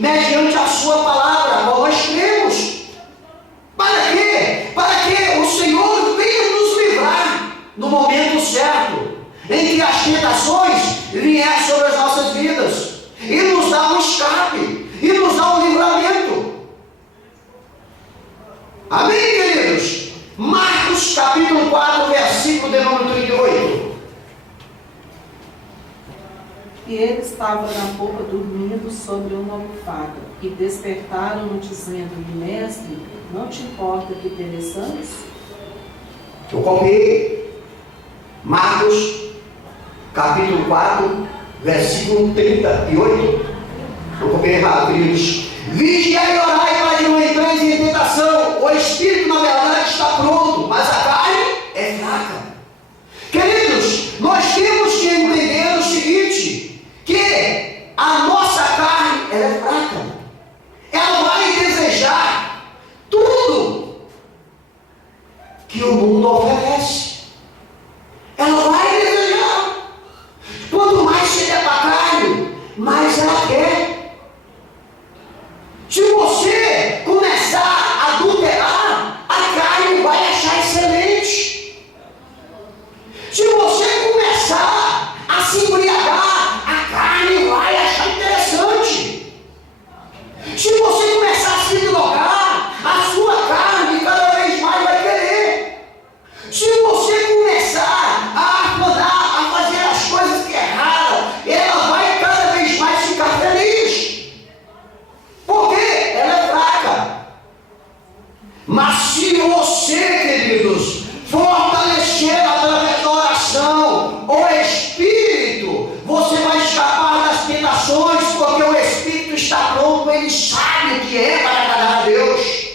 mediante a sua palavra, a qual nós cremos. Para quê? Para que o Senhor venha nos livrar no momento certo, em que as tentações vierem sobre as nossas vidas, e nos dá um escape, e nos dá um livramento. Amém, queridos? Marcos capítulo 4, versículo de número 38. E ele estava na popa dormindo sobre uma almofada, e despertaram-no dizendo-lhe: Mestre, não te importa que pereçamos? Eu copiei Marcos capítulo 4, versículo 38. Eu copiei errado, queridos. Vigiai e orai para que não entreis em tentação. O espírito, na verdade, está pronto, mas a carne é fraca. Queridos, nós temos que entender o seguinte, que a nossa carne, ela é fraca. Ela vai desejar tudo que o mundo oferece. Ela vai desejar. Quanto mais se der para a carne, mais ela quer. Se você começar a adulterar, a carne vai achar excelente. Se você começar a se embriagar, a carne vai achar interessante. Se você começar a se drogar, a sua carne cada vez mais vai querer. Se você começar a fazer as coisas que é errado, ela vai cada vez mais ficar feliz. Porque ela é fraca. Mas se você, queridos, fortalecer através da oração o Espírito, você vai escapar das tentações, porque o Espírito está pronto, ele sabe o que é para agradar a Deus.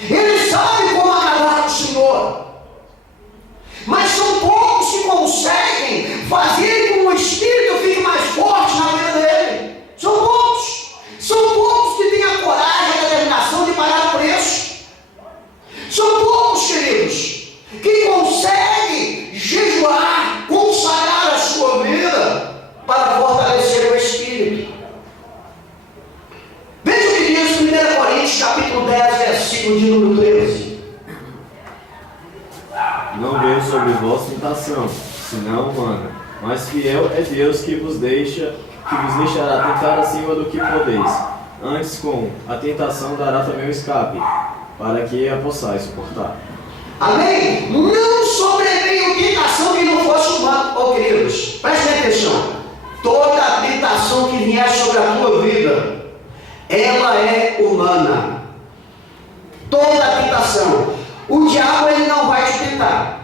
Ele sabe como agradar o Senhor. Mas são poucos que conseguem fazer com que o Espírito fique mais forte na vida dele. São poucos. São poucos que têm a coragem e a determinação de pagar o preço. São poucos, queridos, que conseguem jejuar, consagrar a sua vida para fortalecer o Espírito. Veja o que diz 1 Coríntios capítulo 10, versículo de número 13. Não veio sobre vós tentação, senão humana, mas fiel é Deus que vos deixará tentar acima do que podeis. Antes, com a tentação dará também o escape, para que a possais suportar. Amém? Não sobreveio tentação que não fosse humana. Oh, queridos, prestem atenção. Toda a tentação que vier sobre a tua vida, ela é humana. Toda a tentação. O diabo, ele não vai te tentar.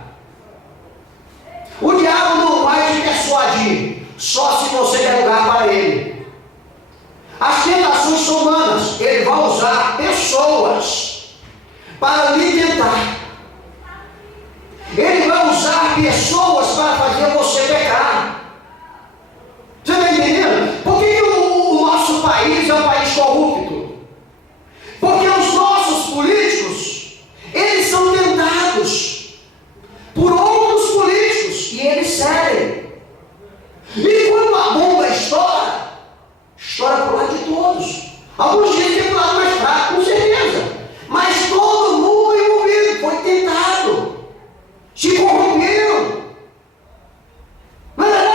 O diabo não vai te persuadir, só se você der lugar para ele. As tentações são humanas. Ele vai usar pessoas para lhe tentar. Ele vai usar pessoas para fazer você pecar. Você está entendendo? Por que o nosso país é um país corrupto? Porque os nossos políticos, eles são tentados por outros políticos e eles cedem. E quando a bomba estoura por lado de todos. Alguns dizem que é por lado mais fraco, com certeza. Mas todo mundo envolvido foi tentado. Se corromperam. Não é verdade?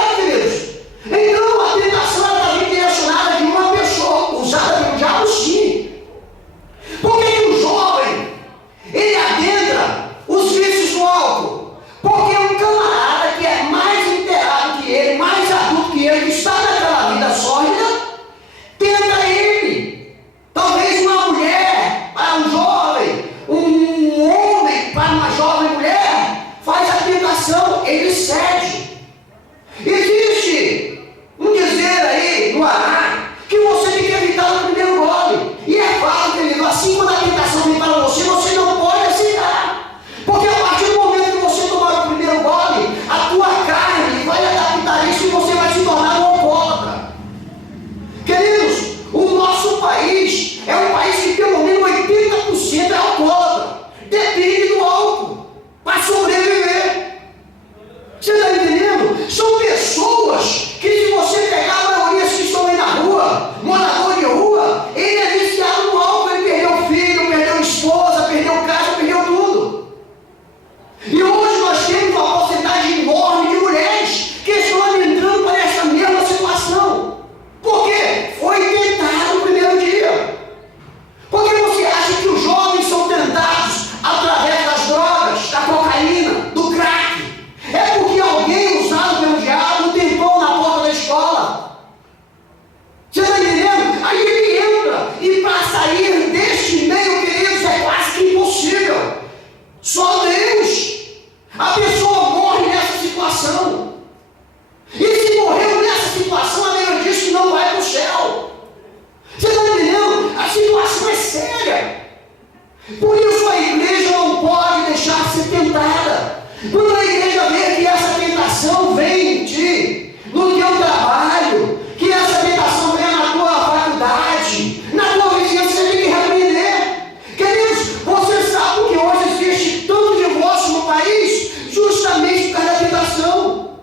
Quando a igreja vê que essa tentação vem em ti, no teu trabalho, que essa tentação vem na tua faculdade, na tua vizinhança, você tem que repreender. Queridos, você sabe que hoje existe tanto divórcio no país justamente por causa da tentação.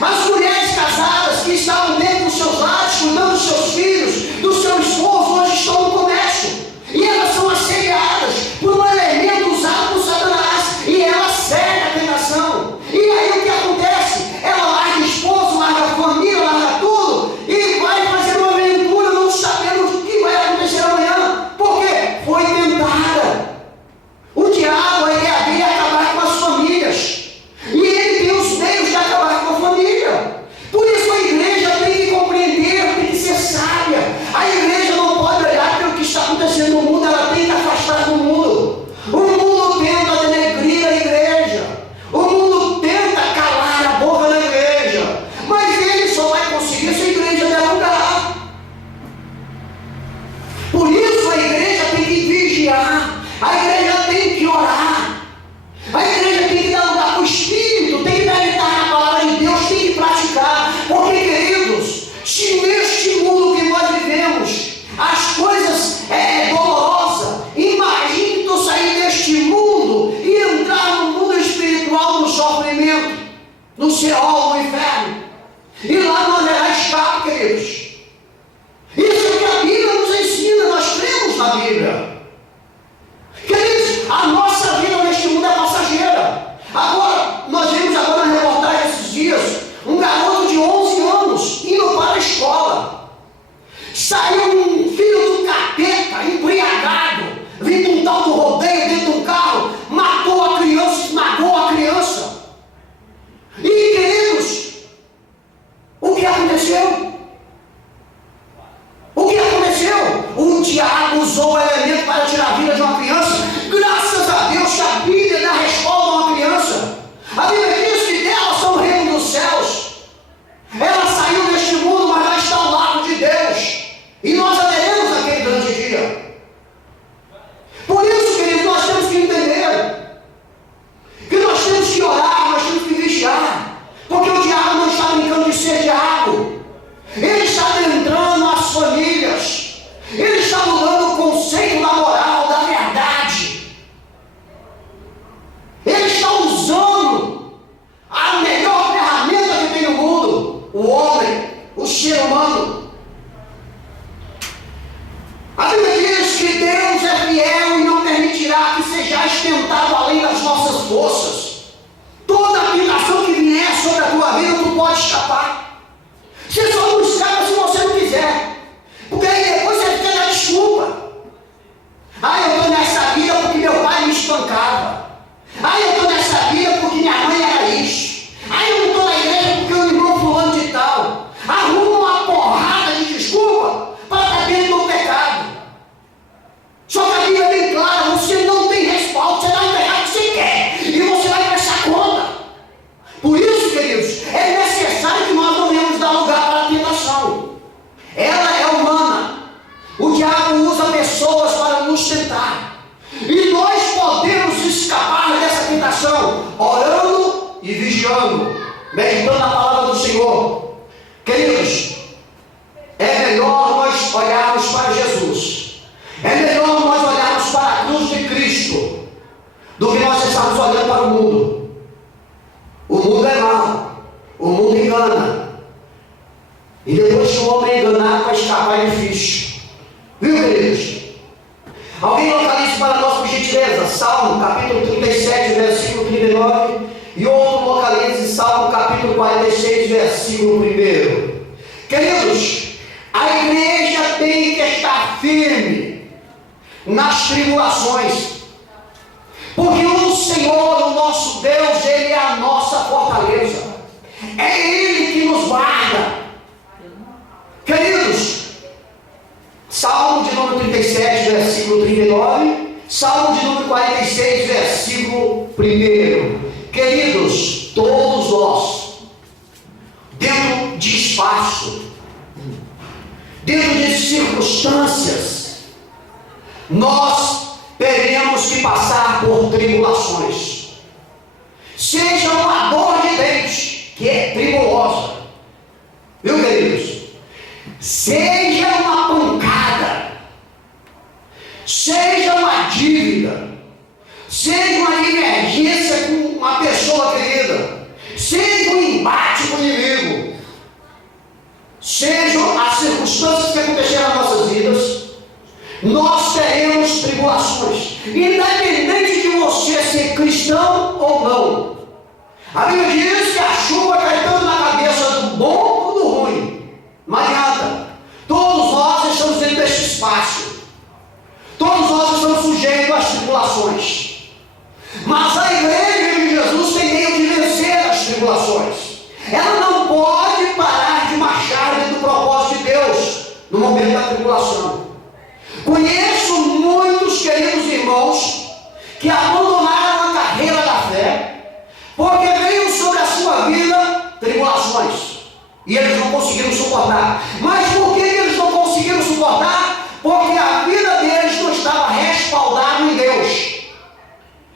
As mulheres casadas que estavam dentro dos seus lares, cuidando dos seus filhos, do seu esposo, hoje estão no comércio. E elas são assediadas por um elemento usado por Satanás. E ela cede a tentação. E aí o que acontece? Ela larga o esposo, larga a família, larga tudo e vai fazer uma aventura não sabendo o que vai acontecer amanhã. Por quê? Foi tentada. O diabo, a ideia dele é acabar com as famílias. E ele tem os meios de acabar com a família. Por isso a igreja tem que compreender, tem que ser sábia. A igreja não pode olhar para o que está acontecendo no mundo, ela tem que afastar do mundo. O mundo tenta denegrir a igreja. O mundo tenta calar a boca da igreja. Mas ele só vai conseguir se a igreja der lugar. Por isso a igreja tem que vigiar. A igreja tem que orar. A igreja tem que dar lugar para o Espírito, tem que meditar na palavra de Deus, tem que praticar. Porque, queridos, se neste mundo que nós vivemos, as coisas dolorosas, imagine tu sair deste mundo e entrar no mundo espiritual, no sofrimento, no Seol, no inferno. E lá não haverá escape, queridos. Isso é o que a Bíblia nos ensina, nós cremos na Bíblia. Queridos, a nossa vida neste mundo é passageira. Agora, nós vimos agora na reportagem esses dias, um garoto de 11 anos indo para a escola. Saiu um filho do capeta, embriagado, vindo um tal do rodeio dentro do carro, matou a criança, esmagou a criança. E, queridos, o que aconteceu? O que aconteceu? O diabo usou o elemento para tirar a vida de uma criança. Graças a Deus que a Bíblia dá resposta a uma criança. A Bíblia diz que dela são o reino dos céus. Ela saiu deste mundo, mas ela está ao lado de Deus. E nós a veremos naquele grande dia. Por isso, queridos, nós temos que entender que nós temos que orar, nós temos que vigiar. Porque o diabo não está brincando de ser diabo. Ele está adentrando nas famílias. Ele está mudando o conceito da moral, da verdade. Ele está usando a melhor ferramenta que tem no mundo, o homem, o ser humano. A Bíblia diz que Deus é fiel e não permitirá que sejais tentado além das nossas forças. Toda aplicação que vier sobre a tua vida, tu pode escapar. Você só não escapa se você não quiser. Porque aí depois você fica na desculpa. Eu estou nessa vida porque meu pai me espancava. Eu estou nessa vida porque minha mãe era isso. Eu não estou na igreja porque o irmão fulano de tal. Arruma uma porrada de desculpa para estar dentro do pecado. Só que a Bíblia é bem clara, você não tem respaldo, você dá o pecado que você quer. E você vai prestar conta. Por isso, queridos, é necessário que nós não venhamos dar lugar para a tentação. Ela é humana. O diabo usa pessoas para nos tentar. E nós podemos escapar dessa tentação orando e vigiando, meditando na palavra do Senhor. Queridos, é melhor nós olharmos para Jesus. É melhor nós olharmos para a cruz de Cristo do que nós estarmos olhando para o mundo. O mundo é mau. O mundo engana. E depois que o homem é enganado, para escapar é difícil. Viu, queridos? Alguém localize para nós, por gentileza, Salmo capítulo 37, versículo 39. E outro localize Salmo capítulo 46, versículo 1. Queridos, a igreja tem que estar firme nas tribulações. Porque o Senhor, o nosso Deus, Ele é a nossa fortaleza. É Ele que nos guarda. Queridos, Salmo de número 37, versículo 39, Salmo de número 46, versículo 1. Queridos, todos nós, dentro de espaço, dentro de circunstâncias, nós teremos que passar por tribulações. seja uma dor de dente, que é tribulosa, viu, queridos? Seja uma pancada, seja uma dívida, seja uma divergência com uma pessoa querida, seja um embate com o inimigo, sejam as circunstâncias que aconteceram nas nossas vidas, nós teremos tribulações, independente de você ser cristão ou não. A Bíblia diz que a chuva cai tanto na cabeça do bom como do ruim. Não adianta. Todos nós estamos dentro deste espaço. Todos nós estamos sujeitos às tribulações. Mas a igreja de Jesus tem meio de vencer as tribulações. Ela não pode parar de marchar dentro do propósito de Deus no momento da tribulação. Conheço muitos queridos irmãos que abandonaram a carreira da fé porque veio sobre a sua vida tribulações e eles não conseguiram suportar. Mas por que eles não conseguiram suportar? Porque a vida deles não estava respaldada em Deus.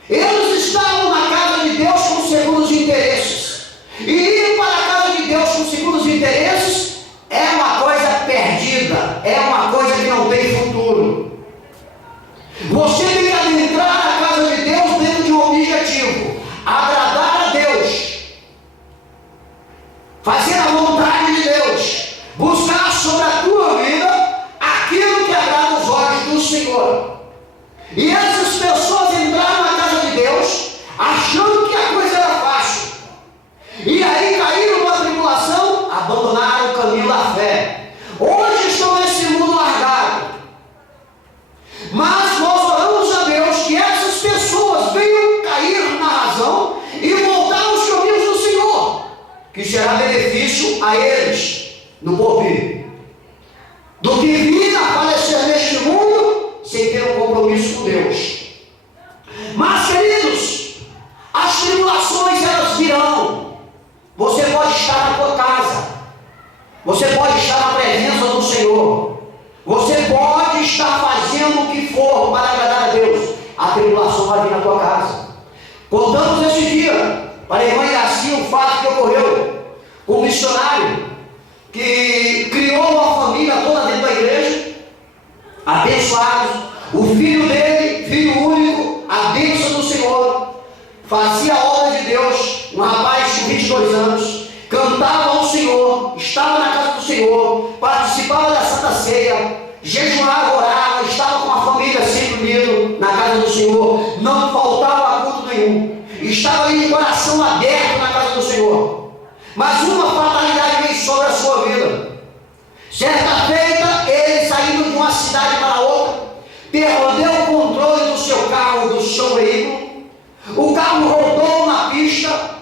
Eles estavam na casa de Deus com segundos interesses, e ir para a casa de Deus com segundos interesses é uma coisa perdida, é uma coisa que não tem futuro. Você tem que adentrar na casa de Deus dentro de um objetivo: agradar a Deus, fazer a vontade de Deus, buscar sobre a tua vida aquilo que agrada os olhos do Senhor. E essas pessoas entraram na casa de Deus achando que a coisa era fácil, e aí caíram numa tribulação, abandonaram o caminho da fé. Hoje estão nesse mundo largado. Mas nós oramos a Deus que essas pessoas venham cair na razão e voltar aos caminhos do Senhor, que será benefício a eles no porvir, do que vir a falecer neste mundo sem ter um compromisso com Deus. Mas, queridos, as tribulações elas virão. Você pode estar na tua casa, você pode estar na presença do Senhor, você pode estar fazendo o que for para agradar a Deus, a tribulação vai vir na tua casa. Contamos esse dia para a irmã Iraci o fato que ocorreu com um missionário que criou uma família toda dentro da igreja, abençoados. O filho dele, filho único, a bênção do Senhor, fazia a obra de Deus, um rapaz de 22 anos, cantava ao Senhor, estava na casa do Senhor, participava da Santa Ceia, jejuava, orava, estava com a família sempre unido na casa do Senhor, não faltava culto nenhum, estava ali de coração aberto na casa do Senhor. Mas uma fatalidade veio sobre a sua vida. Certa feita, ele saindo de uma cidade para outra, perdeu o controle do seu carro, do seu veículo. O carro rodou na pista,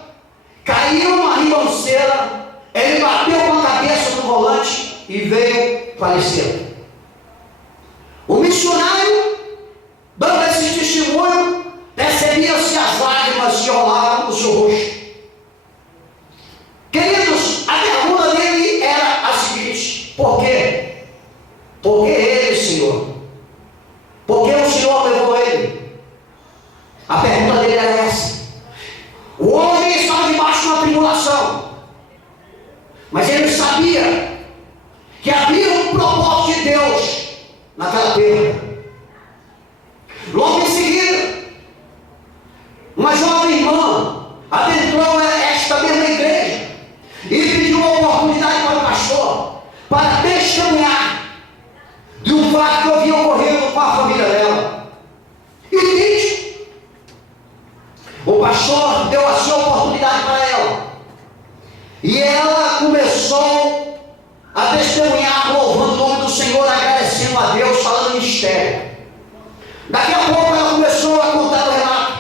caiu numa ribanceira, ele bateu com a cabeça no volante e veio falecer. O missionário, dando esse testemunho, percebia-se as lágrimas que rolavam no seu rosto. Queridos, a pergunta dele era a seguinte: por quê? Por que ele, Senhor? Por que o Senhor levou ele? A pergunta dele era essa. O homem estava debaixo de uma tribulação, mas ele sabia que havia um propósito de Deus naquela perda. Logo em seguida, uma jovem irmã adentrou esta mesma igreja e pediu uma oportunidade para o pastor para testemunhar de um fato que havia ocorrido com a família dela. E diz: o pastor deu a sua oportunidade para ela, e ela começou a testemunhar, louvando o nome do Senhor, agradecendo a Deus, falando em mistério. Daqui a pouco ela começou a contar o relato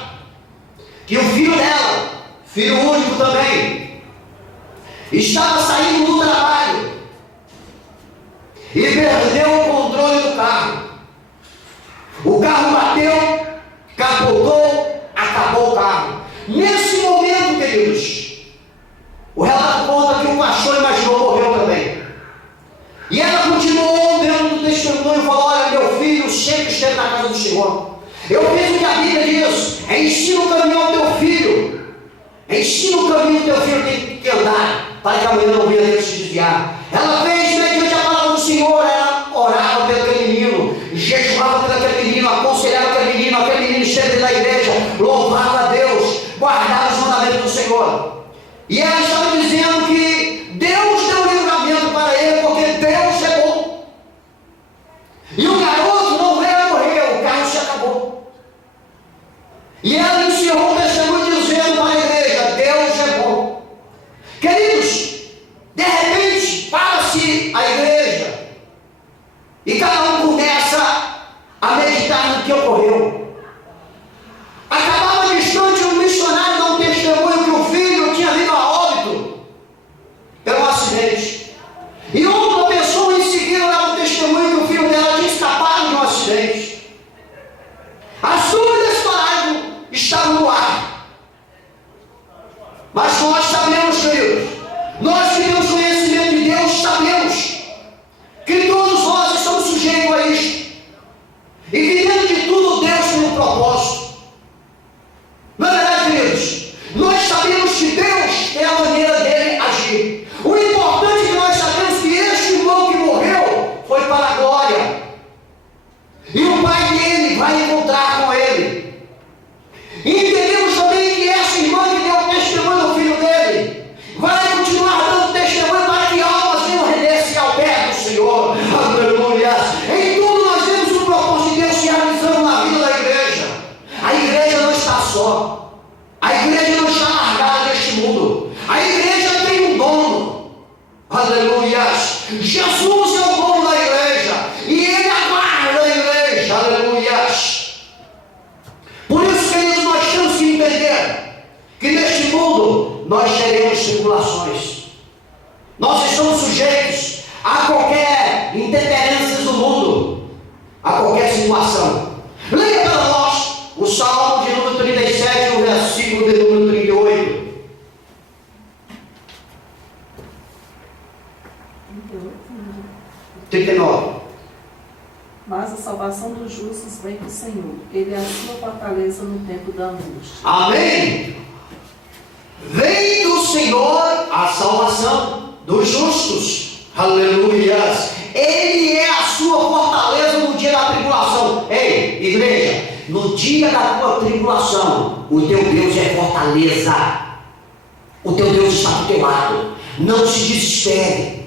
que o filho dela, filho único também, estava saindo do trabalho e perdeu o controle do carro. O carro bateu, capotou, acabou o carro. Nesse momento, queridos, o relato conta que o pastor imaginou morreu também. E ela continuou dentro do testemunho e falou: olha, meu filho sempre esteve na casa do Senhor. Eu fiz o que a Bíblia diz: ensina o caminho ao teu filho, Ensina o caminho que teu filho tem que andar, para que amanhã não venha Deus se desviar. Ela fez mediante a palavra do Senhor, ela orava pelo aquele menino, jejuava pelo aquele menino, aconselhava aquele menino sempre da igreja, louvava a Deus, guardava os mandamentos do Senhor. E ela estava dizendo que Deus deu livramento para ele, porque Deus é bom. E o garoto não veio a morrer, o carro se acabou. E ela encerrou o testemunho dizendo para a igreja: Deus é bom. Queridos, de repente, para-se a igreja e cada um começa a meditar no que ocorreu. Acabava distante um missionário dar um testemunho que o filho tinha vindo a óbito pelo acidente. E outra pessoa em seguida dava um testemunho que o filho dela tinha escapado de um acidente. As dúvidas pararam, estavam no ar. Mas nós sabemos, queridos, nós que temos conhecimento de Deus, sabemos que todos nós estamos sujeitos a isto. E que dentro de tudo Deus tem um propósito. Na verdade, queridos, nós sabemos que Deus é a maneira dele agir. O importante é que nós sabemos que este irmão que morreu foi para a glória. E o pai dele vai encontrar com ele. E entendemos também que essa irmã que deu testemunho do filho dele vai continuar dando testemunho para que almas venham render-se ao pé do Senhor. Aleluia. Em tudo nós vemos o propósito de Deus se realizando na vida da igreja. A igreja não está só. A igreja não está largada neste mundo. A igreja tem um dono. Aleluia. Jesus é o dono da igreja. E ele aguarda a igreja. Aleluia. Por isso, queridos, nós temos que entender que neste mundo nós teremos tribulações. Nós estamos sujeitos a qualquer intemperância do mundo, a qualquer situação. Leia para nós o Salmo de número 37, o versículo de número 38. 39. Mas a salvação dos justos vem do Senhor. Ele é a sua fortaleza no tempo da angústia. Amém? Vem do Senhor a salvação dos justos. Aleluia. Ele é a sua fortaleza no dia da tribulação. Ei, igreja, no dia da tua tribulação, o teu Deus é fortaleza. O teu Deus está do teu lado. Não se desespere.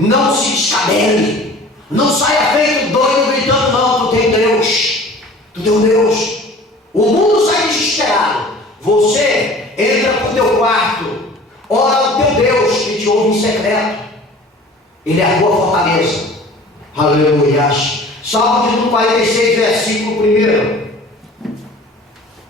Não se descabele. Não saia feito doido gritando: não, tu tem Deus. Tu tem um Deus. O mundo sai desesperado. Você entra para o teu quarto, ora ao teu Deus que te ouve em secreto. Ele é a tua fortaleza. Aleluia. Salmo de número 46, versículo 1.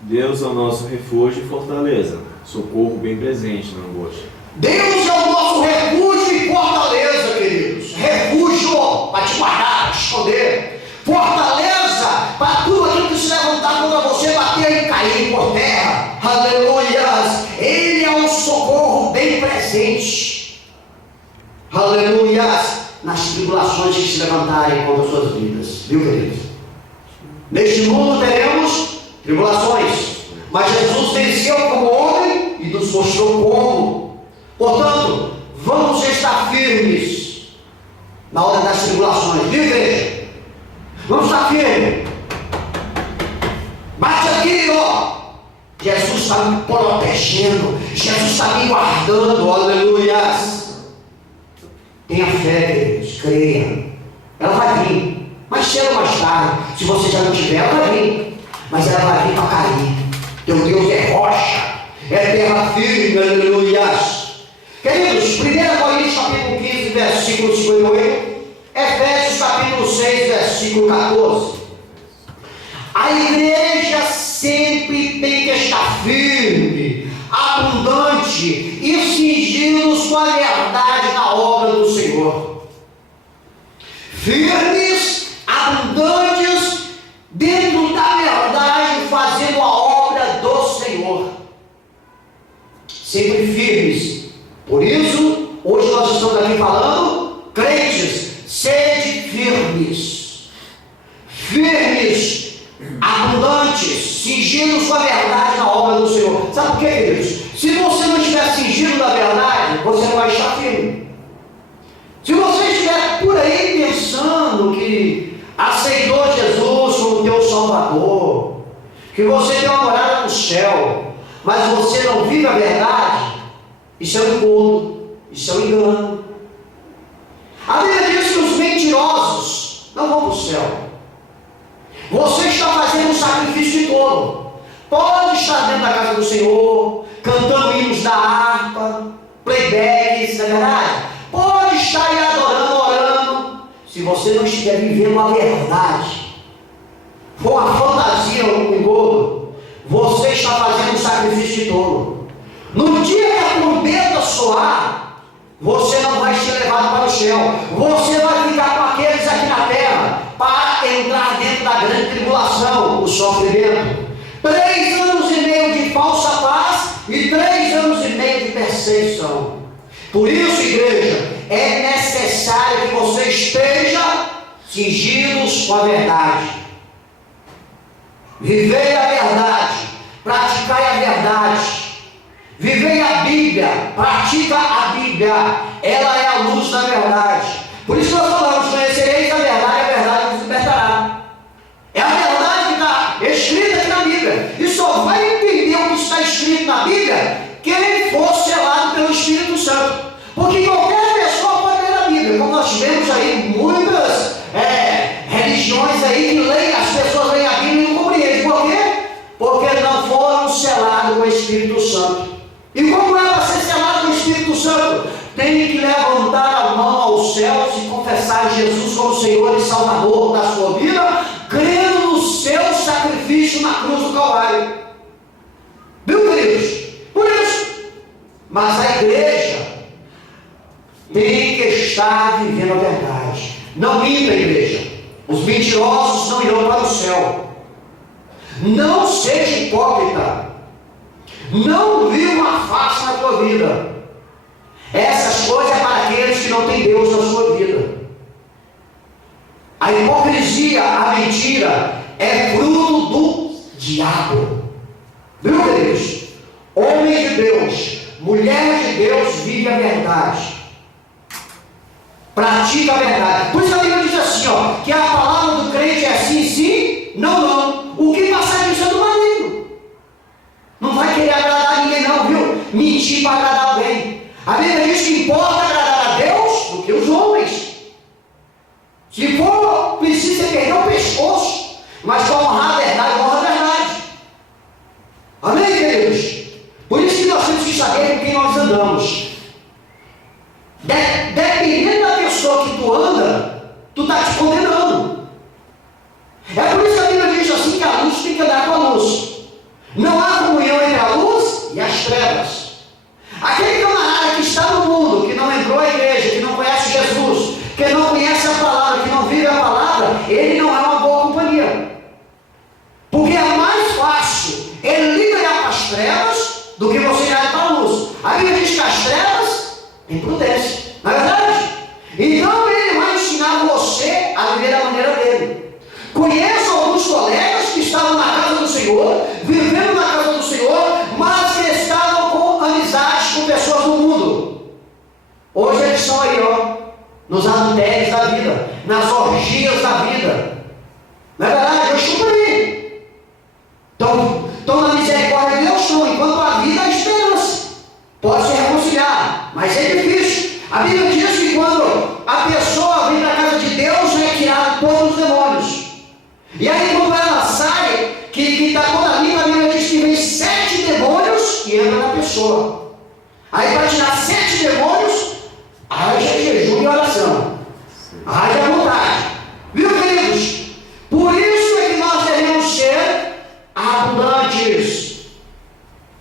Deus é o nosso refúgio e fortaleza, socorro bem presente na angústia. Deus é o nosso refúgio e fortaleza, queridos. Refúgio para te guardar, para te esconder. Fortaleza para tudo aquilo que se levantar contra você, bater e cair por terra. Aleluia. Ele é um socorro bem presente. Aleluia. Nas tribulações que se levantarem contra as suas vidas. Viu, queridos? Neste mundo teremos tribulações, mas Jesus venceu como homem e nos mostrou como. Portanto, vamos estar firmes na hora das tribulações, viu, igreja? Vamos estar firmes. Bate aqui, ó. Jesus está me protegendo, Jesus está me guardando, aleluia. Tenha fé, queridos, creia. Ela vai vir, mais cedo ou mais tarde. Se você já não tiver, ela vai vir, mas ela vai vir para cair. Teu Deus é rocha, é terra firme, aleluia. Queridos, 1 Coríntios capítulo 15, versículo 58, Efésios capítulo 6, versículo 14. A igreja sempre tem que estar firme, abundante e cingidos com a verdade na obra do Senhor. Firmes, abundantes, dentro da verdade, fazendo a obra do Senhor. Sempre firmes. Por isso, hoje nós estamos aqui falando, crentes, sede firmes. Firmes, abundantes, cingidos com a verdade na obra do Senhor. Sabe por quê, queridos? Se você cingido da verdade, você não vai estar firme. Se você estiver por aí pensando que aceitou Jesus como teu Salvador, que você tem uma morada no céu, mas você não vive a verdade, isso é um engodo, isso é um engano. A Bíblia diz que os mentirosos não vão para o céu. Você está fazendo um sacrifício de tolo. Pode estar dentro da casa do Senhor, cantando hinos da harpa, playbacks, não é verdade? Pode estar aí adorando, orando. Se você não estiver vivendo a verdade, for uma fantasia, um engodo, você está fazendo um sacrifício de tolo. No dia que a trombeta soar, você não vai ser levado para o céu. Você vai ficar com aqueles aqui na terra para entrar dentro da grande tribulação, o sofrimento. 3 anos e meio de falsa paz e 3 anos e meio de perseguição. Por isso, igreja, é necessário que você esteja cingidos com a verdade. Vivei a verdade, praticai a verdade. Vivei a Bíblia, pratica a Bíblia, ela é a luz da verdade. Por isso nós falamos, conhecereis a verdade vos libertará. É a verdade que está escrita aqui na Bíblia. E só vai entender o que está escrito na Bíblia quem for selado pelo Espírito Santo. Porque qualquer pessoa pode ler a Bíblia, como nós tivemos aí muitas religiões aí que leem, as pessoas leem a Bíblia e não compreendem. Por quê? Porque não foram selados com o Espírito Santo. E como é para ser selado com o Espírito Santo? Tem que levantar a mão aos céus e confessar Jesus como Senhor e Salvador da sua vida, crendo no seu sacrifício na cruz do Calvário. Viu, queridos? Por isso. Mas a igreja tem que estar vivendo a verdade. Não minta, igreja. Os mentirosos não irão para o céu. Não seja hipócrita. Não viva uma face na tua vida. Essas coisas é para aqueles que não têm Deus na sua vida. A hipocrisia, a mentira, é fruto do diabo. Viu, queridos? Homem de Deus, mulher de Deus, vive a verdade. Pratica a verdade. Por isso a Bíblia diz assim, ó, que a palavra do crente é sim, sim, não, não. O que passar disso é do maligno. Não vai querer agradar ninguém não, viu? Mentir para agradar alguém. A Bíblia diz que importa agradar a Deus do que os homens. Se for, precisa perder o pescoço, mas para honrar a verdade, honra a verdade. Amém, queridos? Por isso que nós temos que saber com quem nós andamos. Dependendo da pessoa que tu anda, tu está te condenando. É por isso que a Bíblia diz assim que a luz tem que andar com a luz. Não há comunhão entre a luz e as trevas. Aquele camarada que está no mundo, que não entrou à igreja, que não conhece Jesus, que não conhece a palavra, que não vive a palavra, ele não é uma boa companhia. Porque é mais fácil ele ligar para as trevas do que você ligar para a luz. A Bíblia diz que as trevas têm prudência, não é verdade? Então ele vai ensinar você a viver da maneira dele. Conheço alguns colegas que estavam na casa do Senhor, vivendo na casa do Senhor, mas que estavam com amizades com pessoas do mundo. Hoje eles estão aí, ó, nos adultérios da vida, nas orgias da vida. Não é verdade? Eu estou por aí. Estão na misericórdia de Deus, estão, enquanto a vida é esperança. Pode se reconciliar, mas é difícil. A Bíblia diz que quando a pessoa vem para a casa de Deus, é tirado todos os demônios. E aí quando ela sai, que está toda ali, a Bíblia diz que vem 7 demônios e entra na pessoa. Aí para tirar 7 demônios, haja jejum e oração. Haja vontade. Viu, queridos? Por isso é que nós devemos ser abundantes,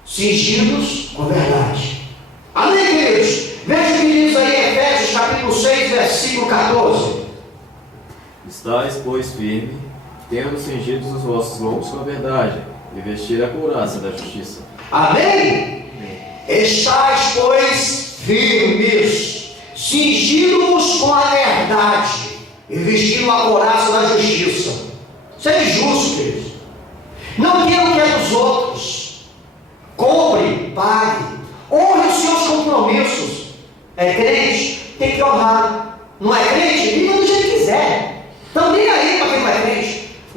cingidos com a verdade. Amém, queridos? Veja o que diz aí Efésios capítulo 6, versículo 14. Estais, pois, firme, tendo cingidos os vossos lombos com a verdade, e vestir a couraça da justiça. Amém? Estais, pois, firmes, cingidos com a verdade, e vestindo a couraça da justiça. Seja justo, queridos. Não queira o que é dos outros. Compre, pague. Honre os seus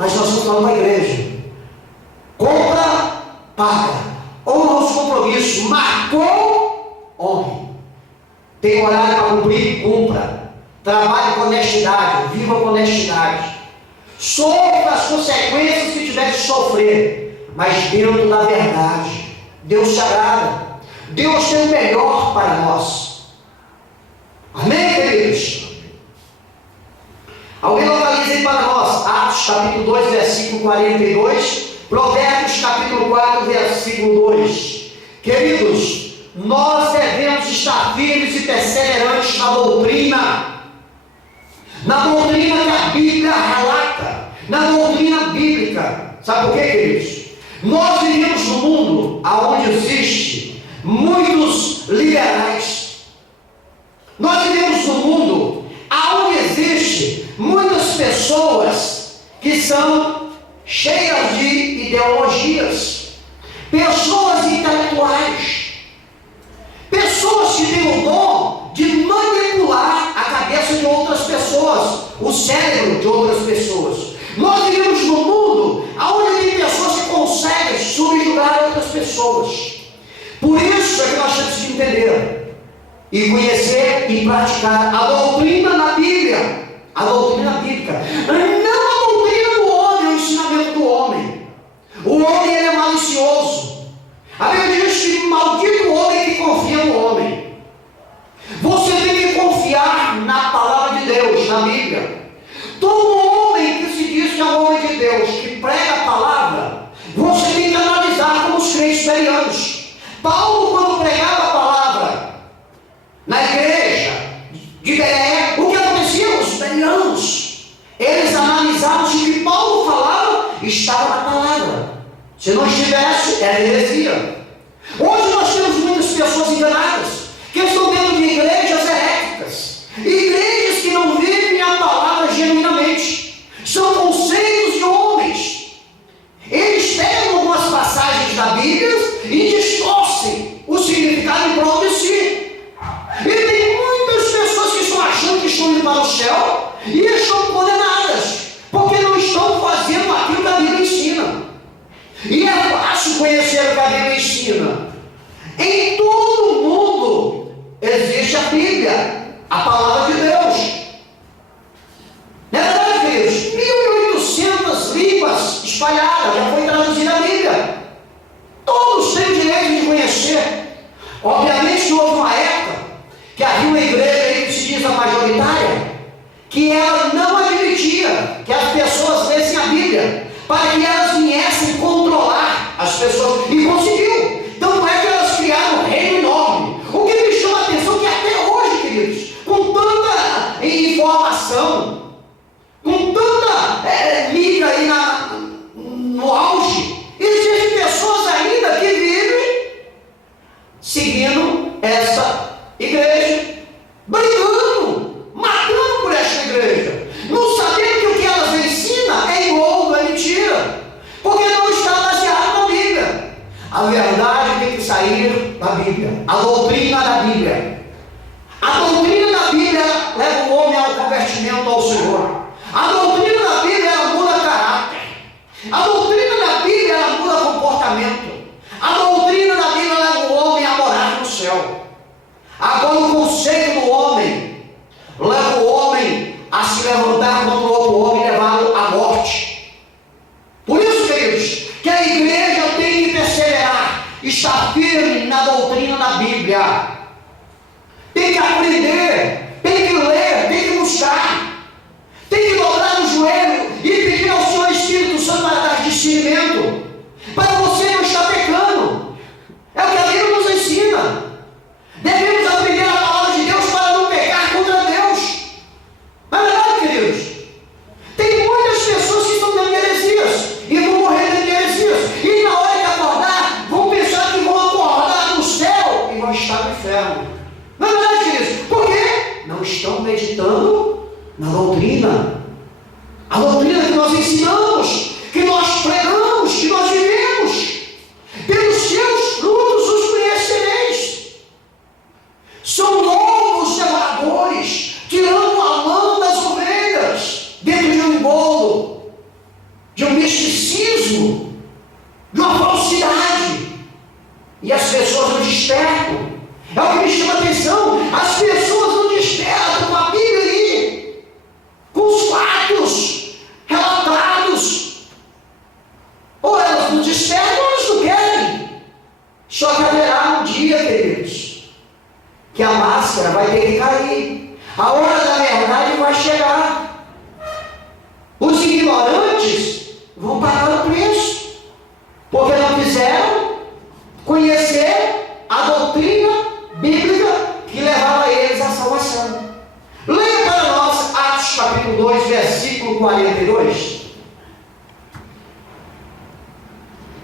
mas nós estamos falando da igreja. Compra, paga. Ou nosso compromisso, marcou, honre. Tem horário para cumprir, cumpra. Trabalhe com honestidade, viva com honestidade. Sofra as consequências que tiver que sofrer, mas dentro da verdade. Deus te agrada. Deus tem o melhor para nós. Amém, queridos? Alguém localiza aí para nós Atos capítulo 2, versículo 42, Provérbios capítulo 4, versículo 2. Queridos, nós devemos estar firmes e perseverantes na doutrina que a Bíblia relata, na doutrina bíblica. Sabe por quê, queridos? Nós vivemos num mundo onde existe muitos liberais. Nós vivemos num mundo onde existe muitas pessoas que são cheias de ideologias, pessoas intelectuais, pessoas que têm o dom de manipular a cabeça de outras pessoas, o cérebro de outras pessoas. Nós vivemos num mundo onde tem pessoas que conseguem subjugar outras pessoas. Por isso é que nós temos que entender e conhecer e praticar a doutrina na Bíblia, a doutrina bíblica, não a doutrina do homem, o ensinamento do homem. O homem ele é malicioso. A Bíblia diz que maldito o homem que confia no homem. Você tem que confiar na palavra de Deus, na Bíblia. Todo homem que se diz que é um homem de Deus, que prega a palavra, você tem que analisar como os crentes bereanos. Paulo, quando pregava a palavra na igreja de Bereia, o que acontecia? Os bereanos, eles analisavam se o que Paulo falava estava na palavra. Se não estivesse, era heresia. Hoje nós temos muitas pessoas enganadas, que estão dentro de igrejas heréticas, igrejas que não vivem a palavra genuinamente, são conceitos de homens. Eles pegam algumas passagens da Bíblia e distorcem o significado em prol de si. E tem muitas pessoas que estão achando que estão indo para o céu e estão condenadas, porque não estão fazendo aquilo que a Bíblia ensina. E é fácil conhecer o que a Bíblia ensina. Em todo o mundo existe a Bíblia, a palavra de Deus. Na verdade, queridos, 1.800 línguas espalhadas, já foi traduzida a Bíblia. Todos têm o direito de conhecer. Obviamente que houve uma época que havia uma igreja aí que se diz a majoritária, que ela não admitia que as pessoas lessem a Bíblia, para que elas viessem controlar as pessoas, e conseguiu. Então é que elas criaram um reino enorme. O que me chama a atenção é que até hoje, queridos, com tanta informação, com tanta mídia aí no auge, existem pessoas ainda que vivem seguindo essa igreja, brigando, matando por esta igreja, não sabendo que o que elas ensinam é igual, é mentira, porque não está baseado na Bíblia. A verdade tem que sair da Bíblia, a doutrina da Bíblia. A doutrina da Bíblia leva o homem ao convertimento ao Senhor. A doutrina da Bíblia ela muda caráter. A doutrina da Bíblia ela muda comportamento. A doutrina da Bíblia leva o homem a morar no céu. Agora o conceito do homem leva o homem a se levantar contra o outro homem e levá-lo à morte. Por isso, queridos, que a igreja tem que perseverar, estar firme na doutrina da Bíblia. Tem que aprender, tem que ler, tem que buscar, tem que dobrar o joelho e pedir ao Senhor Espírito Santo para dar discernimento, para você não estar pecando. É o que a Bíblia nos ensina. Devemos aprender a palavra de Deus para não pecar contra Deus. Não é verdade, queridos? Tem muitas pessoas que estão dentro de heresias e vão morrer dentro de heresias, e na hora de acordar vão pensar que vão acordar no céu e vão estar no inferno. Não é verdade, queridos? Por quê? Não estão meditando na doutrina. A doutrina que nós ensinamos, que nós pregamos, que nós vivemos. Pelos seus frutos os conhecereis. São lobos devoradores, tirando a lã das ovelhas, dentro de um bolo. de um misticismo, de uma falsidade. E as pessoas não despertam. É o que me chama a atenção. As pessoas não despertam com a Bíblia ali, com os fatos relatados. Ou elas não despertam ou elas não querem. Só que haverá um dia, queridos, que a máscara vai ter que cair. A hora da verdade vai chegar. Os ignorantes vão pagar o preço, porque não quiseram conhecer a doutrina bíblica que levava eles à salvação. Leia para nós Atos capítulo 2, versículo 42.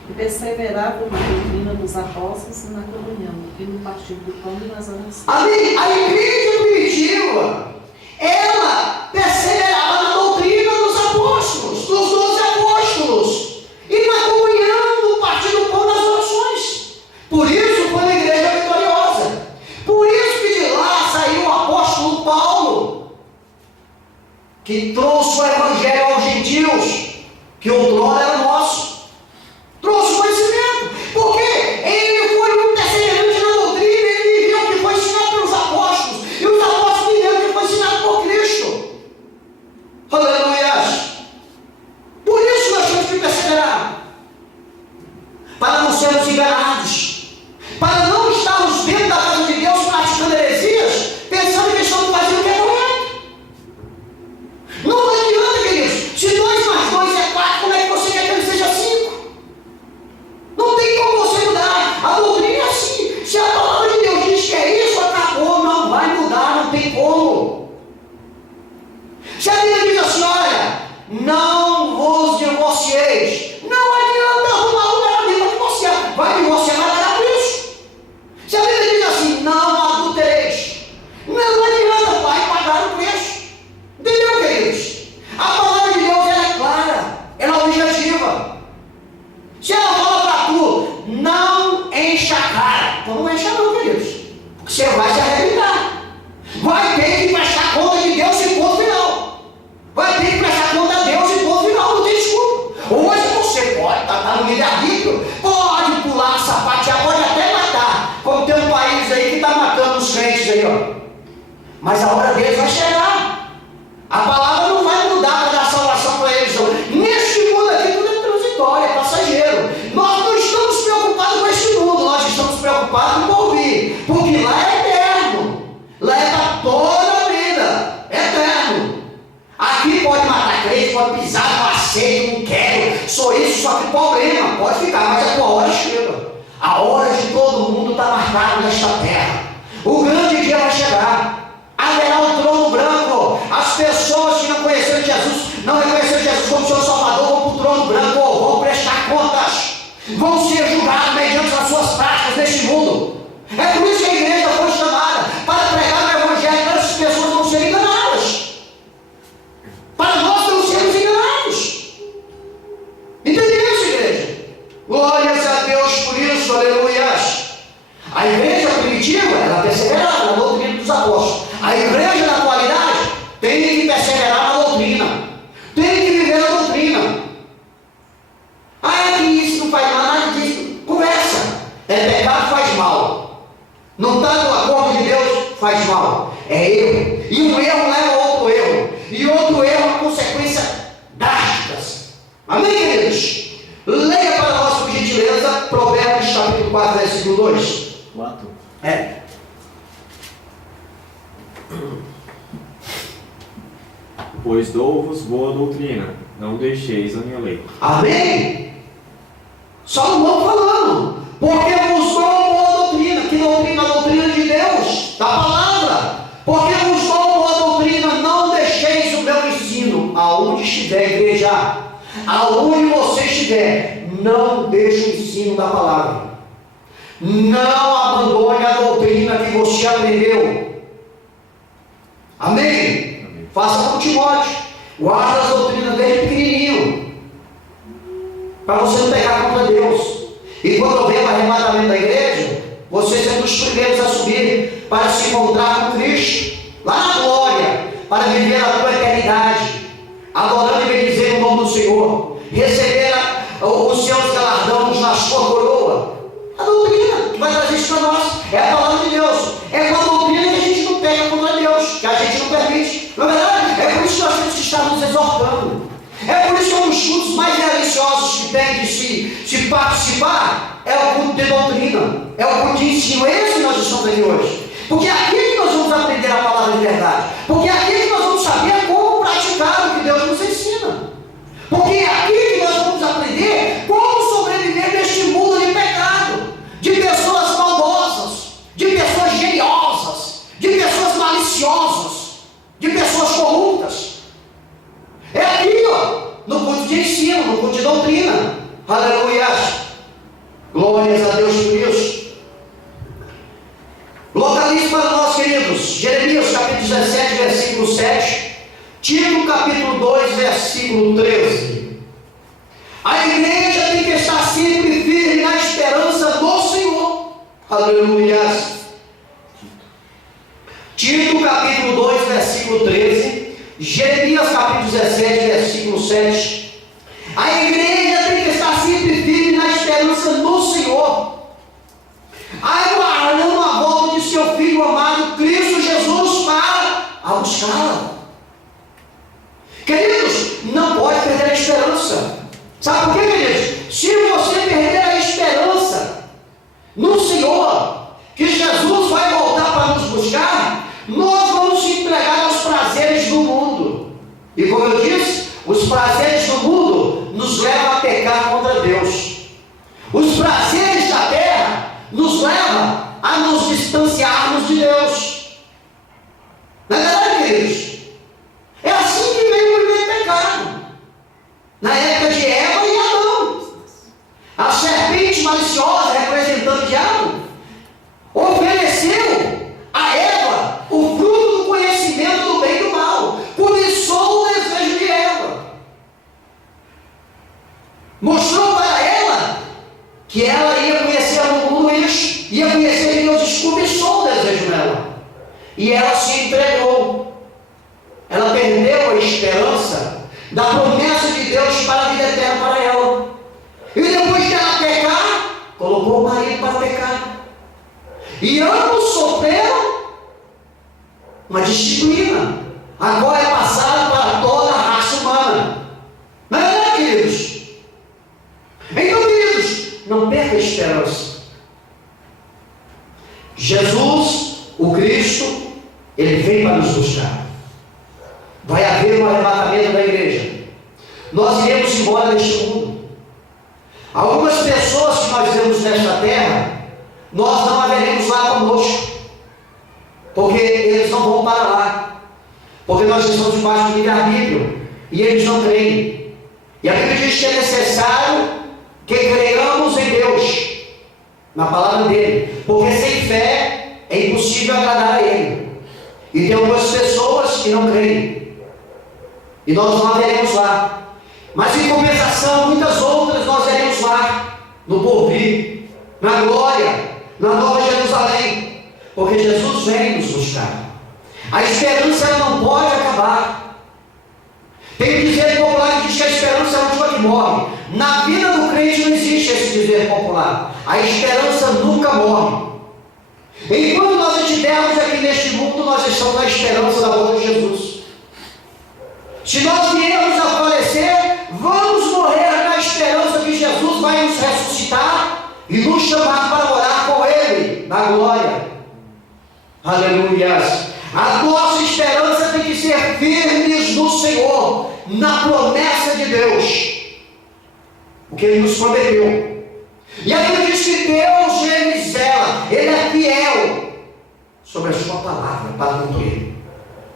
E perseveravam na doutrina dos apóstolos e na comunhão, e no partir do pão e nas orações. Amém? A igreja primitiva, ela perseverava na doutrina dos apóstolos, dos 12 apóstolos, e na comunhão, no partir do pão, nas orações. Por isso foi uma igreja vitoriosa. Por isso que de lá saiu o apóstolo Paulo, que trouxe o evangelho aos gentios, que outrora era nosso. Trouxe o conhecimento, porque ele foi um perseverante na doutrina, ele viveu o que foi ensinado pelos apóstolos, e os apóstolos viveram o que foi ensinado por Cristo. Aleluia! Por isso nós temos que perseverar, para não sermos enganados, para não estarmos dentro da casa de Deus praticando heresias, pensando que estamos fazendo o que é correto. Não adianta, queridos, se 2 mais 2 é 4, como é que você quer que ele seja 5? Não tem como você mudar. A doutrina é assim. Se a palavra de Deus diz que é isso, acabou, não vai mudar, não tem como. Se a Bíblia diz assim, olha, não vos divorcieis, não adianta arrumar um casamento para divorciar. Vai divorciar, vai pagar por isso. Se a Bíblia diz assim, não adultereis, não adianta, vai pagar o preço. Entendeu, queridos? A palavra de Deus, ela é clara, ela é objetiva. Se ela fala para tu, não encha a cara, então não encha não, queridos. Você vai se arrebentar. Vai ter que prestar conta de Deus e ponto final. Vai ter que prestar conta a Deus e ponto final, não tem desculpa. Hoje você pode estar no livre-arbítrio, pode pular, sapatear, pode até matar. Como tem um país aí que está matando os crentes aí, ó. Mas a hora deles vai chegar. A palavra não vai mudar para dar salvação para eles, não. Neste mundo aqui tudo é transitório, é passageiro. Nós não estamos preocupados com este mundo, nós estamos preocupados com o porvir, porque lá é eterno, lá é para toda a vida, é eterno. Aqui pode matar crente, pode pisar, não aceito, não quero, sou isso, só que problema, pode ficar, mas a tua hora chega. A hora de todo mundo está marcada nesta terra. O grande dia vai chegar. Haverá um trono branco. As pessoas que não conheceram Jesus, não reconheceram Jesus como seu Salvador, vão para o trono branco, vão prestar contas, vão ser julgados mediante as suas práticas neste mundo. É por isso que a igreja foi chamada para pregar o evangelho, para essas pessoas não serem enganadas, para nós não sermos enganados. Entendeu isso, igreja? Glórias a Deus por isso, aleluias. A igreja primitiva, ela perseverava na doutrina dos apóstolos. A igreja da atualidade tem que perseverar na doutrina, tem que viver na doutrina. Ah, é que isso não faz mal, nada disso. Conversa. É pecado, faz mal. Não está no acordo de Deus, faz mal. É erro. E um erro leva a outro erro. E outro erro é uma consequência drásticas. Amém, queridos? Leia para nós, por gentileza, Provérbios capítulo 4, versículo 2. 4. É. Pois dou-vos boa doutrina, não deixeis a minha lei. Amém? Salomão falando, porque vos dou boa doutrina. Que doutrina? A doutrina de Deus, da palavra. Porque vos dou boa doutrina, não deixeis o meu ensino. Aonde estiver, igreja, aonde você estiver, não deixe o ensino da palavra. Não abandone a doutrina que você aprendeu. Amém? Faça como Timóteo, guarda as doutrinas desde pequenininho, para você não pegar contra Deus. E quando houver o arrebatamento da igreja, você sendo os primeiros a subir para se encontrar com Cristo, lá na glória, para viver a tua eternidade, adorando e bendizendo o nome do Senhor. receber os seus galardões na sua coroa? A doutrina que vai trazer isso para nós é a palavra de Deus. É com a doutrina que a gente não pega contra Deus, que a gente não permite. Na verdade, é por isso que nós temos que estar nos exortando. É por isso que um dos cultos mais deliciosos que tem de se participar é o culto de doutrina, é o culto de ensino. Esse que nós estamos aqui hoje. Porque é aqui que nós vamos aprender a palavra de verdade. Porque é aqui que nós vamos saber como praticar o que Deus nos ensina. Porque é aqui que nós vamos aprender como sobreviver neste mundo de pecado, de pessoas maldosas, de pessoas geniosas, de pessoas maliciosas, de pessoas corruptas. É aqui, ó, no culto de ensino, no culto de doutrina. Aleluia! Glórias a Deus por isso. Localize para nós, queridos, Jeremias capítulo 17, versículo 7, Tito capítulo 2, versículo 13. A igreja tem que estar sempre firme na esperança do Senhor. Aleluia. Tito capítulo 2, versículo 13, Jeremias capítulo 17, versículo 7. A igreja tem que estar sempre firme na esperança no Senhor, aguardando a volta de seu Filho amado, Cristo Jesus, para buscá-la. Queridos, não pode perder a esperança. Sabe por quê, queridos? Se você perder a esperança no Senhor, que Jesus vai voltar para nos buscar, nós vamos se entregar aos prazeres do mundo. E como eu disse, os prazeres do mundo nos levam a pecar contra Deus. Os prazeres da terra nos levam a nos distanciarmos de Deus. Não é verdade, queridos? É assim que veio o primeiro pecado. Na época de Eva e Adão. A serpente maliciosa, representando o diabo, ofereceu a Eva o fruto do conhecimento do bem e do mal. Começou o desejo de Eva. Mostrou para ela que ela ia conhecer o mundo isso, ia conhecer Deus, começou o desejo dela. E ela se entregou. Ela perdeu a esperança da promessa de Deus para a vida eterna para ela. E depois de ela pecar, colocou o marido para pecar. E ambos sofreram uma disciplina, agora é passada para toda a raça humana. Não é verdade, queridos? Então, queridos, não perca a esperança. Jesus, o Cristo, ele veio para nos buscar. Vai haver um arrebatamento da igreja. Nós iremos embora deste mundo. Algumas pessoas que nós vemos nesta terra, nós não haveremos lá conosco, porque eles não vão para lá, porque nós estamos debaixo do livre-arbítrio e eles não creem. E a Bíblia diz que é necessário que creiamos em Deus, na palavra dele, porque sem fé é impossível agradar a ele. E tem algumas pessoas que não creem, e nós não haveremos lá. Mas em compensação, muitas outras nós iremos lá, no porvir, na glória, na Nova Jerusalém, porque Jesus vem nos buscar. A esperança ela não pode acabar. Tem um dizer popular que diz que a esperança é a última que morre. Na vida do crente não existe esse dizer popular. A esperança nunca morre. Enquanto nós estivermos aqui neste mundo, nós estamos na esperança da volta de Jesus. Se nós viermos a falecer, vamos morrer na esperança que Jesus vai nos ressuscitar e nos chamar para morar com Ele na glória. Aleluia! A nossa esperança tem que ser firmes no Senhor, na promessa de Deus, o que Ele nos prometeu. E a Bíblia diz que Deus, Ele zela, Ele é fiel sobre a sua palavra para cumprir.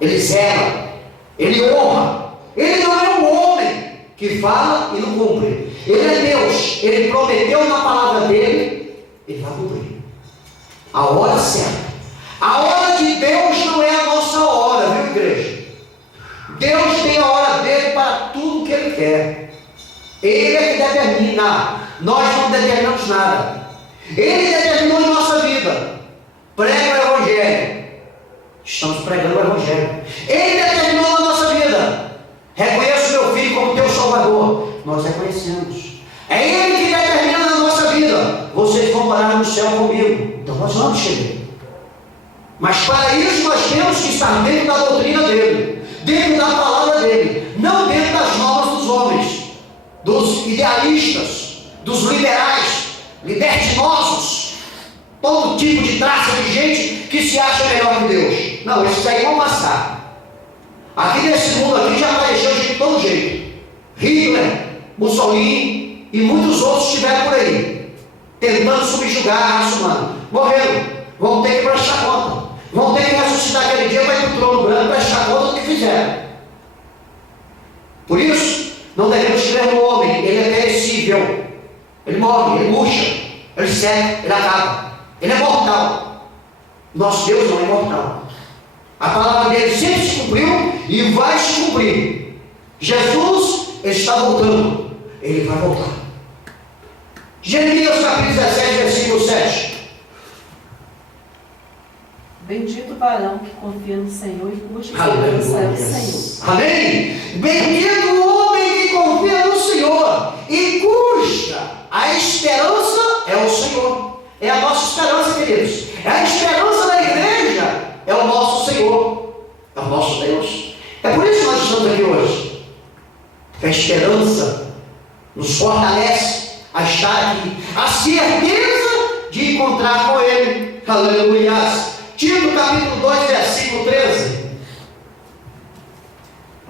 Ele zela, Ele honra. Ele não é um homem que fala e não cumpre. Ele é Deus. Ele prometeu na palavra dele, Ele vai cumprir. A hora certa. A hora de Deus não é a nossa hora, viu, igreja? Deus tem a hora dele para tudo que Ele quer. Ele é que determina. Nós não determinamos nada. Ele determinou em nossa vida. Prega o Evangelho. Estamos pregando o Evangelho. Ele determinou na nossa vida. Reconheço meu filho como teu Salvador. nós reconhecemos. É Ele que determina na nossa vida: vocês vão morar no céu comigo. Então nós vamos chegar. Mas para isso nós temos que estar dentro da doutrina dele, dentro da palavra dele, não dentro das normas dos homens, dos idealistas, dos liberais, libertinosos, todo tipo de traça de gente que se acha melhor que Deus. Não, esses aí vão passar. Aqui nesse mundo aqui já apareceu de todo jeito. Hitler, Mussolini e muitos outros estiveram por aí, tentando subjugar a raça humana. Morreram, vão ter que prestar conta, vão ter que ressuscitar aquele dia para ir para o trono branco prestar conta do que fizeram. Por isso, não devemos crer no homem, ele é perecível, ele morre, ele murcha, ele seca, ele acaba, ele é mortal. Nosso Deus não é mortal. A palavra dele sempre se cumpriu e vai se cumprir. Jesus está voltando, ele vai voltar. Jeremias capítulo 17, versículo 7. Bendito o varão que confia no Senhor e cuja esperança é o Senhor. Amém? Bendito o homem que confia no Senhor e cuja a esperança é o Senhor. É a nossa esperança, queridos. É a esperança da igreja, é o nosso Senhor, é o nosso Deus. É por isso que nós estamos aqui hoje. A esperança nos fortalece a estar aqui, a certeza de encontrar com Ele. Aleluia. Tito capítulo 2, versículo 13.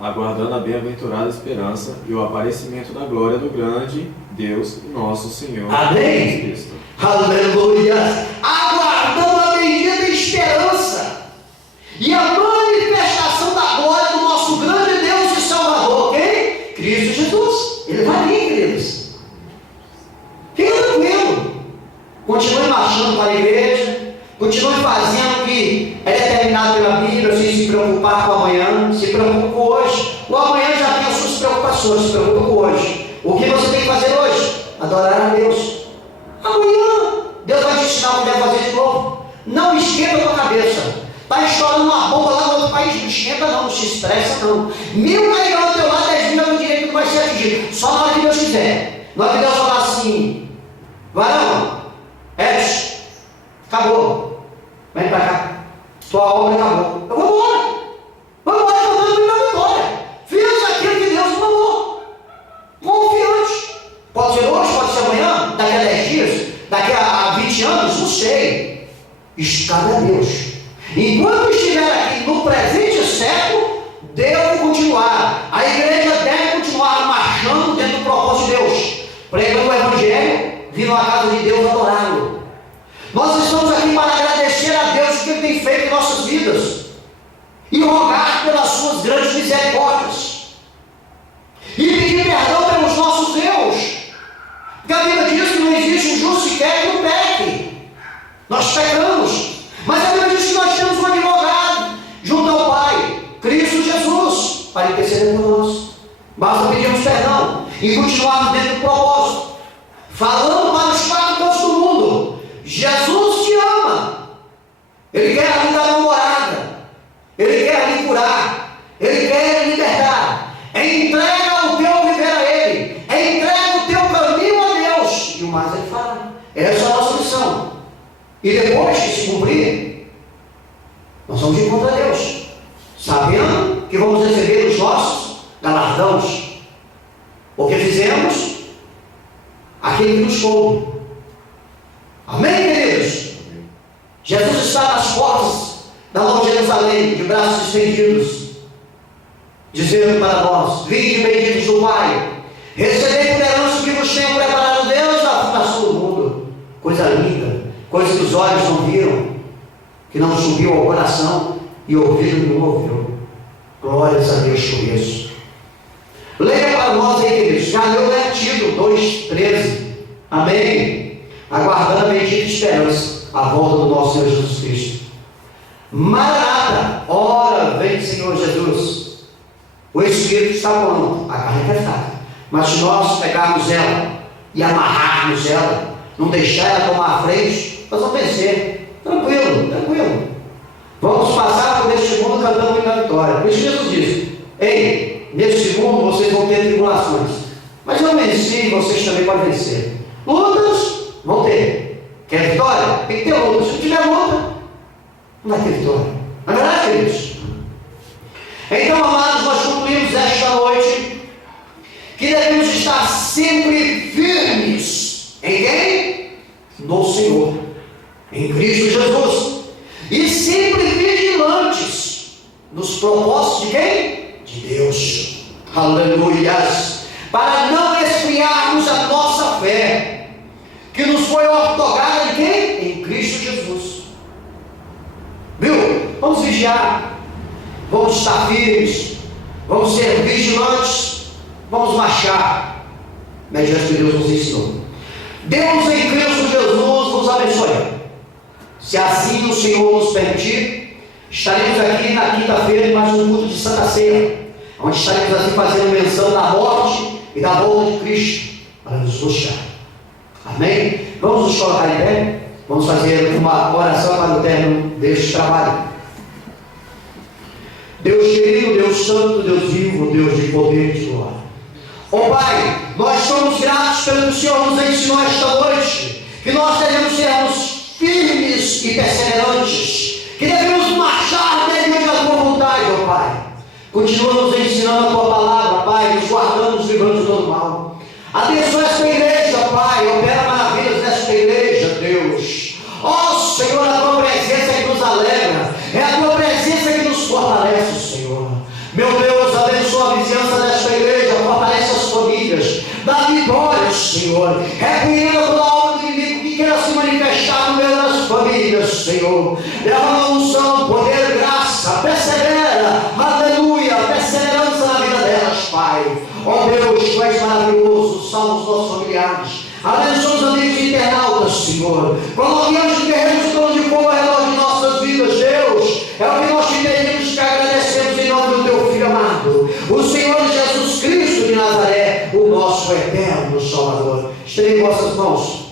Aguardando a bem-aventurada esperança e o aparecimento da glória do grande Deus e nosso Senhor Amém. Jesus Cristo. Aleluia. Aguardando a bendita esperança e a manifestação da glória do nosso grande Deus e Salvador. Quem? Cristo Jesus. Ele vai vir, queridos. Fica tranquilo. Continue marchando para a igreja. Continue fazendo o que é determinado pela Bíblia, sem se preocupar com o amanhã. Se preocupe com hoje. O amanhã já tem as suas preocupações. Se preocupe com hoje. O que você tem que fazer hoje? Adorar a Deus. Amanhã Deus vai te ensinar o que deve fazer de novo. Não esquenta a tua cabeça. Está estourando uma bomba lá no outro país. Não esquenta não, não se estressa não. 1000 cairão ao teu lado, 10.000 ao direito, não vai ser atingido. Só na hora que Deus quiser. Na hora que Deus falar assim: varão, Edson, acabou. Vem para cá. Sua obra acabou. Eu vou embora. Vou embora cantando minha vitória. Fiz aquilo que Deus mandou. Confiante. Pode ser hoje, pode ser amanhã, daqui a 10 dias, daqui a 20 anos, não sei. Isso cabe a Deus. Enquanto estiver aqui no presente século, deve continuar. A igreja deve continuar marchando dentro do propósito de Deus, pregando o Evangelho, vindo à casa de Deus adorá-lo. Nós estamos aqui para agradecer a Deus o que Ele tem feito em nossas vidas e rogar pelas suas grandes misericórdias e pedir perdão pelos nossos erros, porque a Bíblia diz que não existe um justo sequer que não peque. Nós pecamos, mas a Bíblia diz que nós temos um advogado junto ao Pai, Cristo Jesus, para interceder por nós. Basta pedirmos perdão e continuarmos dentro do propósito, falando para os 4 cantos do mundo: Jesus te ama, Ele quer ali dar uma morada, Ele quer lhe curar, Ele quer lhe libertar. Entrega o teu viver a Ele, entrega o teu caminho a Deus, e o mais Ele fará. Essa é a nossa missão. E depois que se cumprir, nós vamos encontrar Deus, sabendo que vamos receber os nossos galardões, porque fizemos aquilo que nos coube. Amém, queridos? Jesus está nas portas da Nova Jerusalém, de braços estendidos, dizendo para nós: vinde benditos do Pai, recebei por herança o que vos tenho preparado Deus da fundação do mundo. Coisa linda, coisa que os olhos não viram, que não subiu ao coração e ouvido não ouviu. Glórias a Deus por isso. Leia para nós aí, queridos. Já leu, né? Tito 2,13. Amém? Aguardando a bendita esperança, a volta do nosso Senhor Jesus Cristo. Maranata, ora vem Senhor Jesus. O Espírito está pronto, a carne é fraca, mas se nós pegarmos ela e amarrarmos ela, não deixar ela tomar a frente, nós vamos vencer. Tranquilo, tranquilo. Vamos passar por este mundo cantando muita vitória. Por isso Jesus disse: ei, neste mundo vocês vão ter tribulações, Mas eu venci, vocês também podem vencer. Lutas vão ter. Quer vitória? Tem que ter luta. Se não tiver luta, não vai ter vitória. Não é verdade, queridos? Então, amados, nós concluímos esta noite que devemos estar sempre firmes em quem? No Senhor, em Cristo Jesus, e sempre vigilantes nos propósitos de quem? De Deus. Aleluias! Para não esfriarmos a nossa fé, que nos foi otorgada de quem? Em Cristo Jesus. Viu? Vamos vigiar, vamos estar firmes, vamos ser vigilantes, vamos marchar mediante o que Deus nos ensinou. Deus em Cristo Jesus nos abençoe. Se assim o Senhor nos permitir, estaremos aqui na quinta-feira em mais um culto de Santa Ceia, onde estaremos assim fazendo menção da morte e da volta de Cristo para nos buscar. Amém? Vamos nos colocar em pé, vamos fazer uma oração para o término deste trabalho. Deus querido, Deus santo, Deus vivo, Deus de poder e de glória. Ó Pai, nós somos gratos pelo que o Senhor nos ensinou esta noite, que nós devemos sermos firmes e perseverantes, que devemos marchar mediante a tua vontade, ó Pai. Continua nos ensinando a tua palavra, Pai, nos guardando, nos livrando de todo mal. Abençoa esta igreja, Pai, opera maravilhas nesta igreja, Deus. Ó Senhor, a tua presença que nos alegra, é a tua presença que nos fortalece, Senhor. Meu Deus, abençoa a vizinhança desta igreja, fortalece as famílias, dá vitória, Senhor. Repreenda toda a obra do inimigo que queira se manifestar no meio das famílias, Senhor. Leva unção, poder, graça, persevera, aleluia, perseverança na vida delas, Pai. Ó Deus, Tu és maravilhoso, salva os nossos familiares. Abençoa os amigos internautas, Senhor. Coloquemos de guerreiros todos de fogo ao redor de nossas vidas, Deus. É o que nós te pedimos, te agradecemos em nome do Teu Filho amado, o Senhor Jesus Cristo de Nazaré, o nosso eterno Salvador. Estende em vossas mãos.